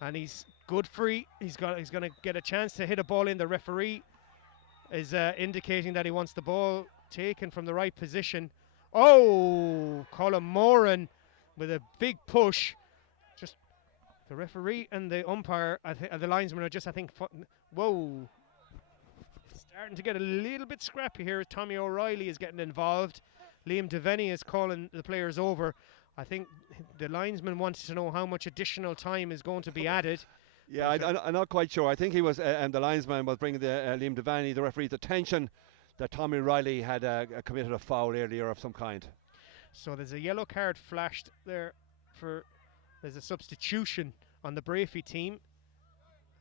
And he's good free. He's going to get a chance to hit a ball in. The referee is indicating that he wants the ball taken from the right position. Oh, Colin Moran with a big push. Just the referee and the umpire, the linesman are just, I think, whoa. Starting to get a little bit scrappy here. Tommy O'Reilly is getting involved. Liam Devaney is calling the players over. I think the linesman wants to know how much additional time is going to be added. Yeah, I'm not quite sure. I think he was, and the linesman was bringing Liam Devaney, the referee's attention that Tommy Riley had committed a foul earlier of some kind. So there's a yellow card flashed there there's a substitution on the Breaffy team.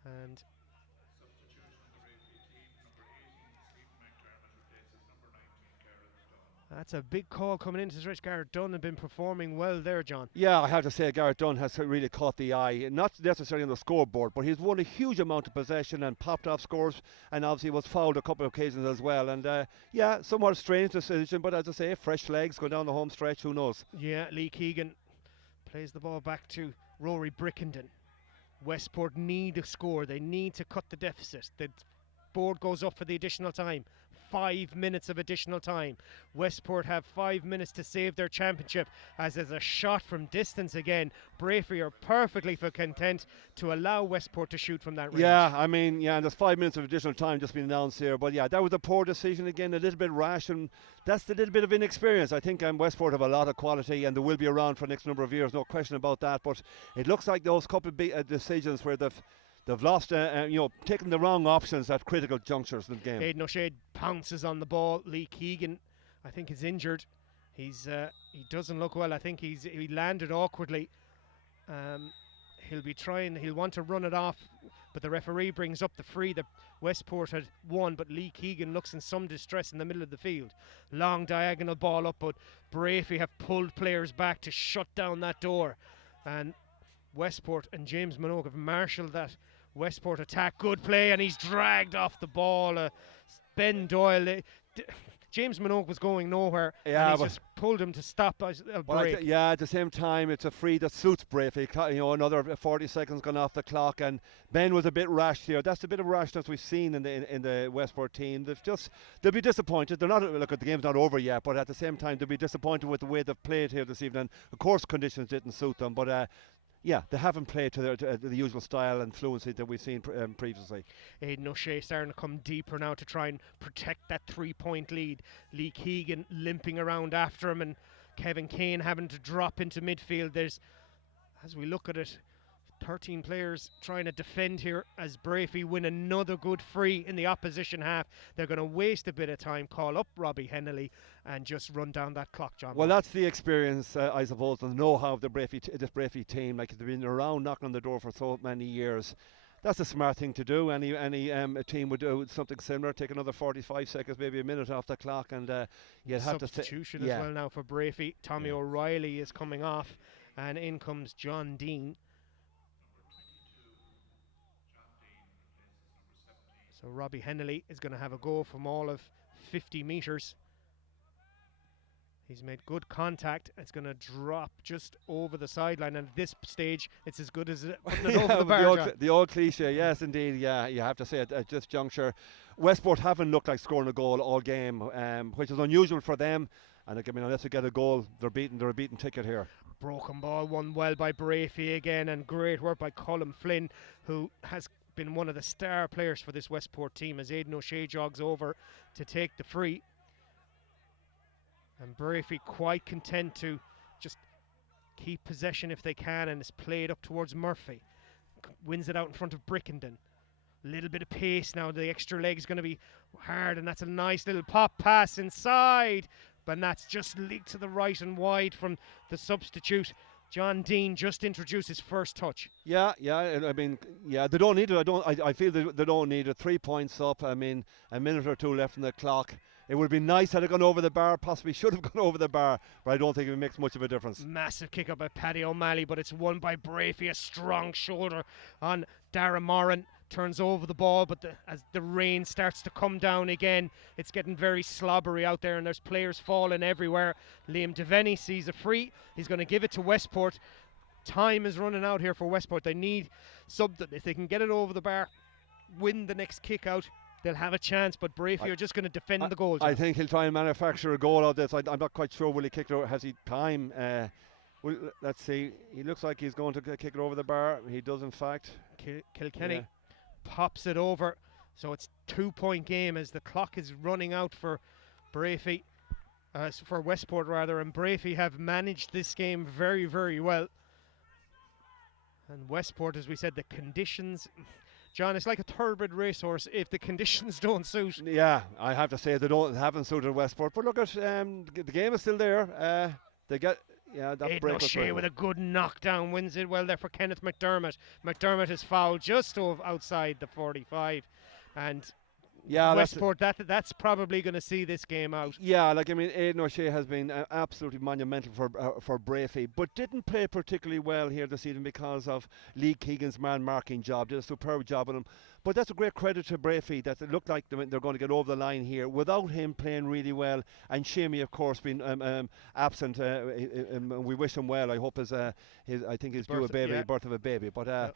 And that's a big call coming into stretch. Garrett Dunn had been performing well there, John. Yeah, I have to say Garrett Dunn has really caught the eye. Not necessarily on the scoreboard, but he's won a huge amount of possession and popped off scores, and obviously was fouled a couple of occasions as well. And yeah, somewhat strange decision, but as I say, fresh legs going down the home stretch, who knows? Yeah, Lee Keegan plays the ball back to Rory Brickenden. Westport need a score. They need to cut the deficit. The board goes up for the additional time. 5 minutes of additional time. Westport have 5 minutes to save their championship, as there's a shot from distance again. Breaffy are perfectly content to allow Westport to shoot from that range. Yeah, I mean, yeah, and there's 5 minutes of additional time just been announced here, but yeah, that was a poor decision again, a little bit rash, and that's a little bit of inexperience. I think Westport have a lot of quality, and they will be around for the next number of years, no question about that, but it looks like those couple of big decisions where they've lost, taken the wrong options at critical junctures in the game. Aidan O'Shea pounces on the ball. Lee Keegan, I think, is injured. He doesn't look well. I think he landed awkwardly. He'll want to run it off, but the referee brings up the free that Westport had won, but Lee Keegan looks in some distress in the middle of the field. Long diagonal ball up, but Breaffy have pulled players back to shut down that door. And Westport and James Minogue have marshalled that Westport attack. Good play, and he's dragged off the ball. Ben Doyle, James Minogue was going nowhere, and he's just pulled him to stop a break. At the same time, it's a free that suits Breaffy. Another 40 seconds gone off the clock, and Ben was a bit rash here. That's a bit of rashness we've seen in the Westport team. They'll be disappointed. The game's not over yet, but at the same time, they'll be disappointed with the way they've played here this evening. Of course, conditions didn't suit them, but yeah, they haven't played to the usual style and fluency that we've seen previously. Aidan O'Shea starting to come deeper now to try and protect that 3-point lead. Lee Keegan limping around after him, and Kevin Kane having to drop into midfield. As we look at it, 13 players trying to defend here as Breaffy win another good free in the opposition half. They're going to waste a bit of time, call up Robbie Hennelly and just run down that clock, John. Well, that's the experience, I suppose, and the know-how of this Breaffy team. Like, they've been around knocking on the door for so many years. That's a smart thing to do. Any a team would do something similar, take another 45 seconds, maybe a minute off the clock, and you'd have to substitution as well now for Breaffy. Tommy O'Reilly is coming off, and in comes John Dean. So Robbie Hennelly is going to have a go from all of 50 metres. He's made good contact. It's going to drop just over the sideline, and at this stage, it's as good as putting it over the bar. The old cliche, yes, indeed. Yeah, you have to say it at this juncture. Westport haven't looked like scoring a goal all game, which is unusual for them. And I mean, unless they get a goal, they're a beaten ticket here. Broken ball won well by Breaffy again, and great work by Colin Flynn, who has been one of the star players for this Westport team as Aidan O'Shea jogs over to take the free. And Breaffy quite content to just keep possession if they can, and it's played up towards Murphy. Wins it out in front of Brickenden. A little bit of pace now. The extra leg's going to be hard, and that's a nice little pop pass inside. But that's just leaked to the right and wide from the substitute. John Dean just introduced his first touch. Yeah. I mean, yeah, they don't need it. I feel they don't need it. 3 points up. I mean, a minute or two left on the clock. It would be nice had it gone over the bar, possibly should have gone over the bar, but I don't think it makes much of a difference. Massive kick up by Paddy O'Malley, but it's won by Breaffy. A strong shoulder on Dara Moran. Turns over the ball, but as the rain starts to come down again, it's getting very slobbery out there, and there's players falling everywhere. Liam Devaney sees a free. He's going to give it to Westport. Time is running out here for Westport. They need something. If they can get it over the bar, win the next kick out, they'll have a chance, but Breaffy are just going to defend the goal. I think he'll try and manufacture a goal out of this. I'm not quite sure will he kick it over. Has he time? Well, let's see. He looks like he's going to kick it over the bar. He does, in fact. Kilkenny pops it over. So it's 2-point game as the clock is running out for Breaffy, for Westport rather, and Breaffy have managed this game very, very well. And Westport, as we said, the conditions... John, it's like a thoroughbred racehorse if the conditions don't suit. Yeah, I have to say they haven't suited Westport. But look at the game is still there. They get that break. O'Shea with a good knockdown wins it well there for Kenneth McDermott. McDermott is fouled just outside the 45, and Westport that's probably going to see this game out. Yeah, like I mean, Aidan O'Shea has been absolutely monumental for Breaffy, but didn't play particularly well here this evening because of Lee Keegan's man marking job. Did a superb job on him. But that's a great credit to Breaffy that it looked like they're going to get over the line here without him playing really well. And Shamey, of course, being absent. We wish him well. I hope I think he's due a baby, birth of a baby. But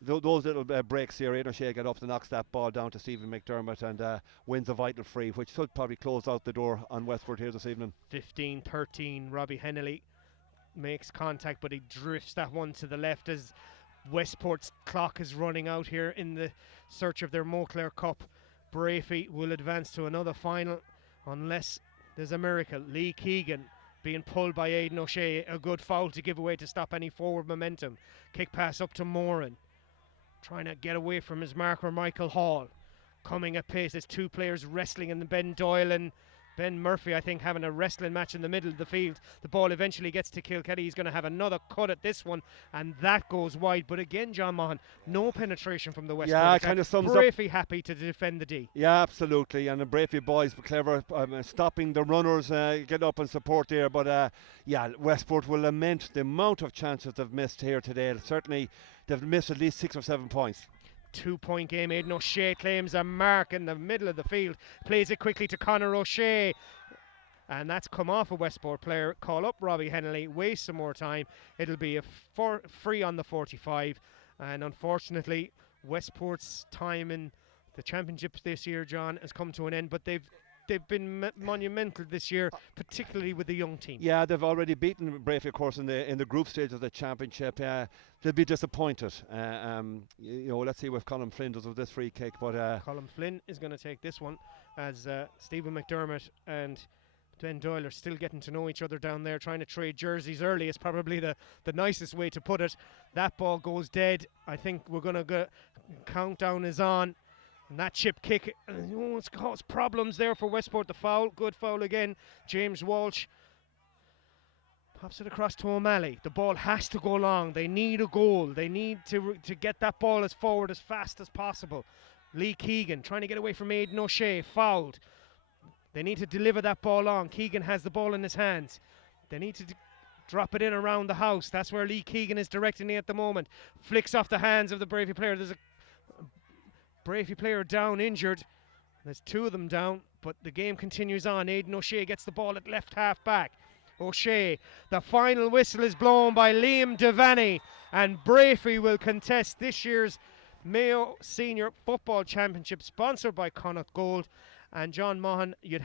those little breaks here, Aidan O'Shea get up and knocks that ball down to Stephen McDermott and wins a vital free, which should probably close out the door on Westport here this evening. 15-13, Robbie Hennelly makes contact, but he drifts that one to the left as Westport's clock is running out here in the search of their Moncler Cup. Breaffy will advance to another final unless there's a miracle. Lee Keegan being pulled by Aidan O'Shea, a good foul to give away to stop any forward momentum. Kick pass up to Moran, trying to get away from his marker Michael Hall. Coming at pace, there's two players wrestling in Ben Doyle and Ben Murphy, I think, having a wrestling match in the middle of the field. The ball eventually gets to Kilkenny. He's going to have another cut at this one, and that goes wide. But again, John Maughan, no penetration from the West. Yeah, kind of sums up. Breaffy happy to defend the D. Yeah, absolutely. And the Breaffy boys were clever, stopping the runners, get up and support there. But Westport will lament the amount of chances they've missed here today. Certainly, they've missed at least 6 or 7 points. 2-point game. Aidan O'Shea claims a mark in the middle of the field, plays it quickly to Conor O'Shea, and that's come off a Westport player. Call up Robbie Hennelly, waste some more time. It'll be a free on the 45, and unfortunately Westport's time in the championship this year, John, has come to an end, but they've been monumental this year, particularly with the young team. Yeah, they've already beaten Breaffy, of course, in the group stage of the championship. They'll be disappointed. Let's see what Colin Flynn does with this free kick. But Colin Flynn is going to take this one as Stephen McDermott and Ben Doyle are still getting to know each other down there, trying to trade jerseys early is probably the nicest way to put it. That ball goes dead. I think we're going to go. Countdown is on. And that chip kick, it's caused problems there for Westport. The foul, good foul again. James Walsh pops it across to O'Malley. The ball has to go long. They need a goal. They need to get that ball as forward as fast as possible. Lee Keegan trying to get away from Aidan O'Shea, fouled. They need to deliver that ball on. Keegan has the ball in his hands. They need to drop it in around the house. That's where Lee Keegan is directing it at the moment. Flicks off the hands of the Breaffy player. There's a Breaffy player down, injured. There's two of them down, but the game continues on. Aidan O'Shea gets the ball at left half back. O'Shea, the final whistle is blown by Liam Devaney, and Breaffy will contest this year's Mayo Senior Football Championship, sponsored by Connacht Gold. And John Maughan, you'd have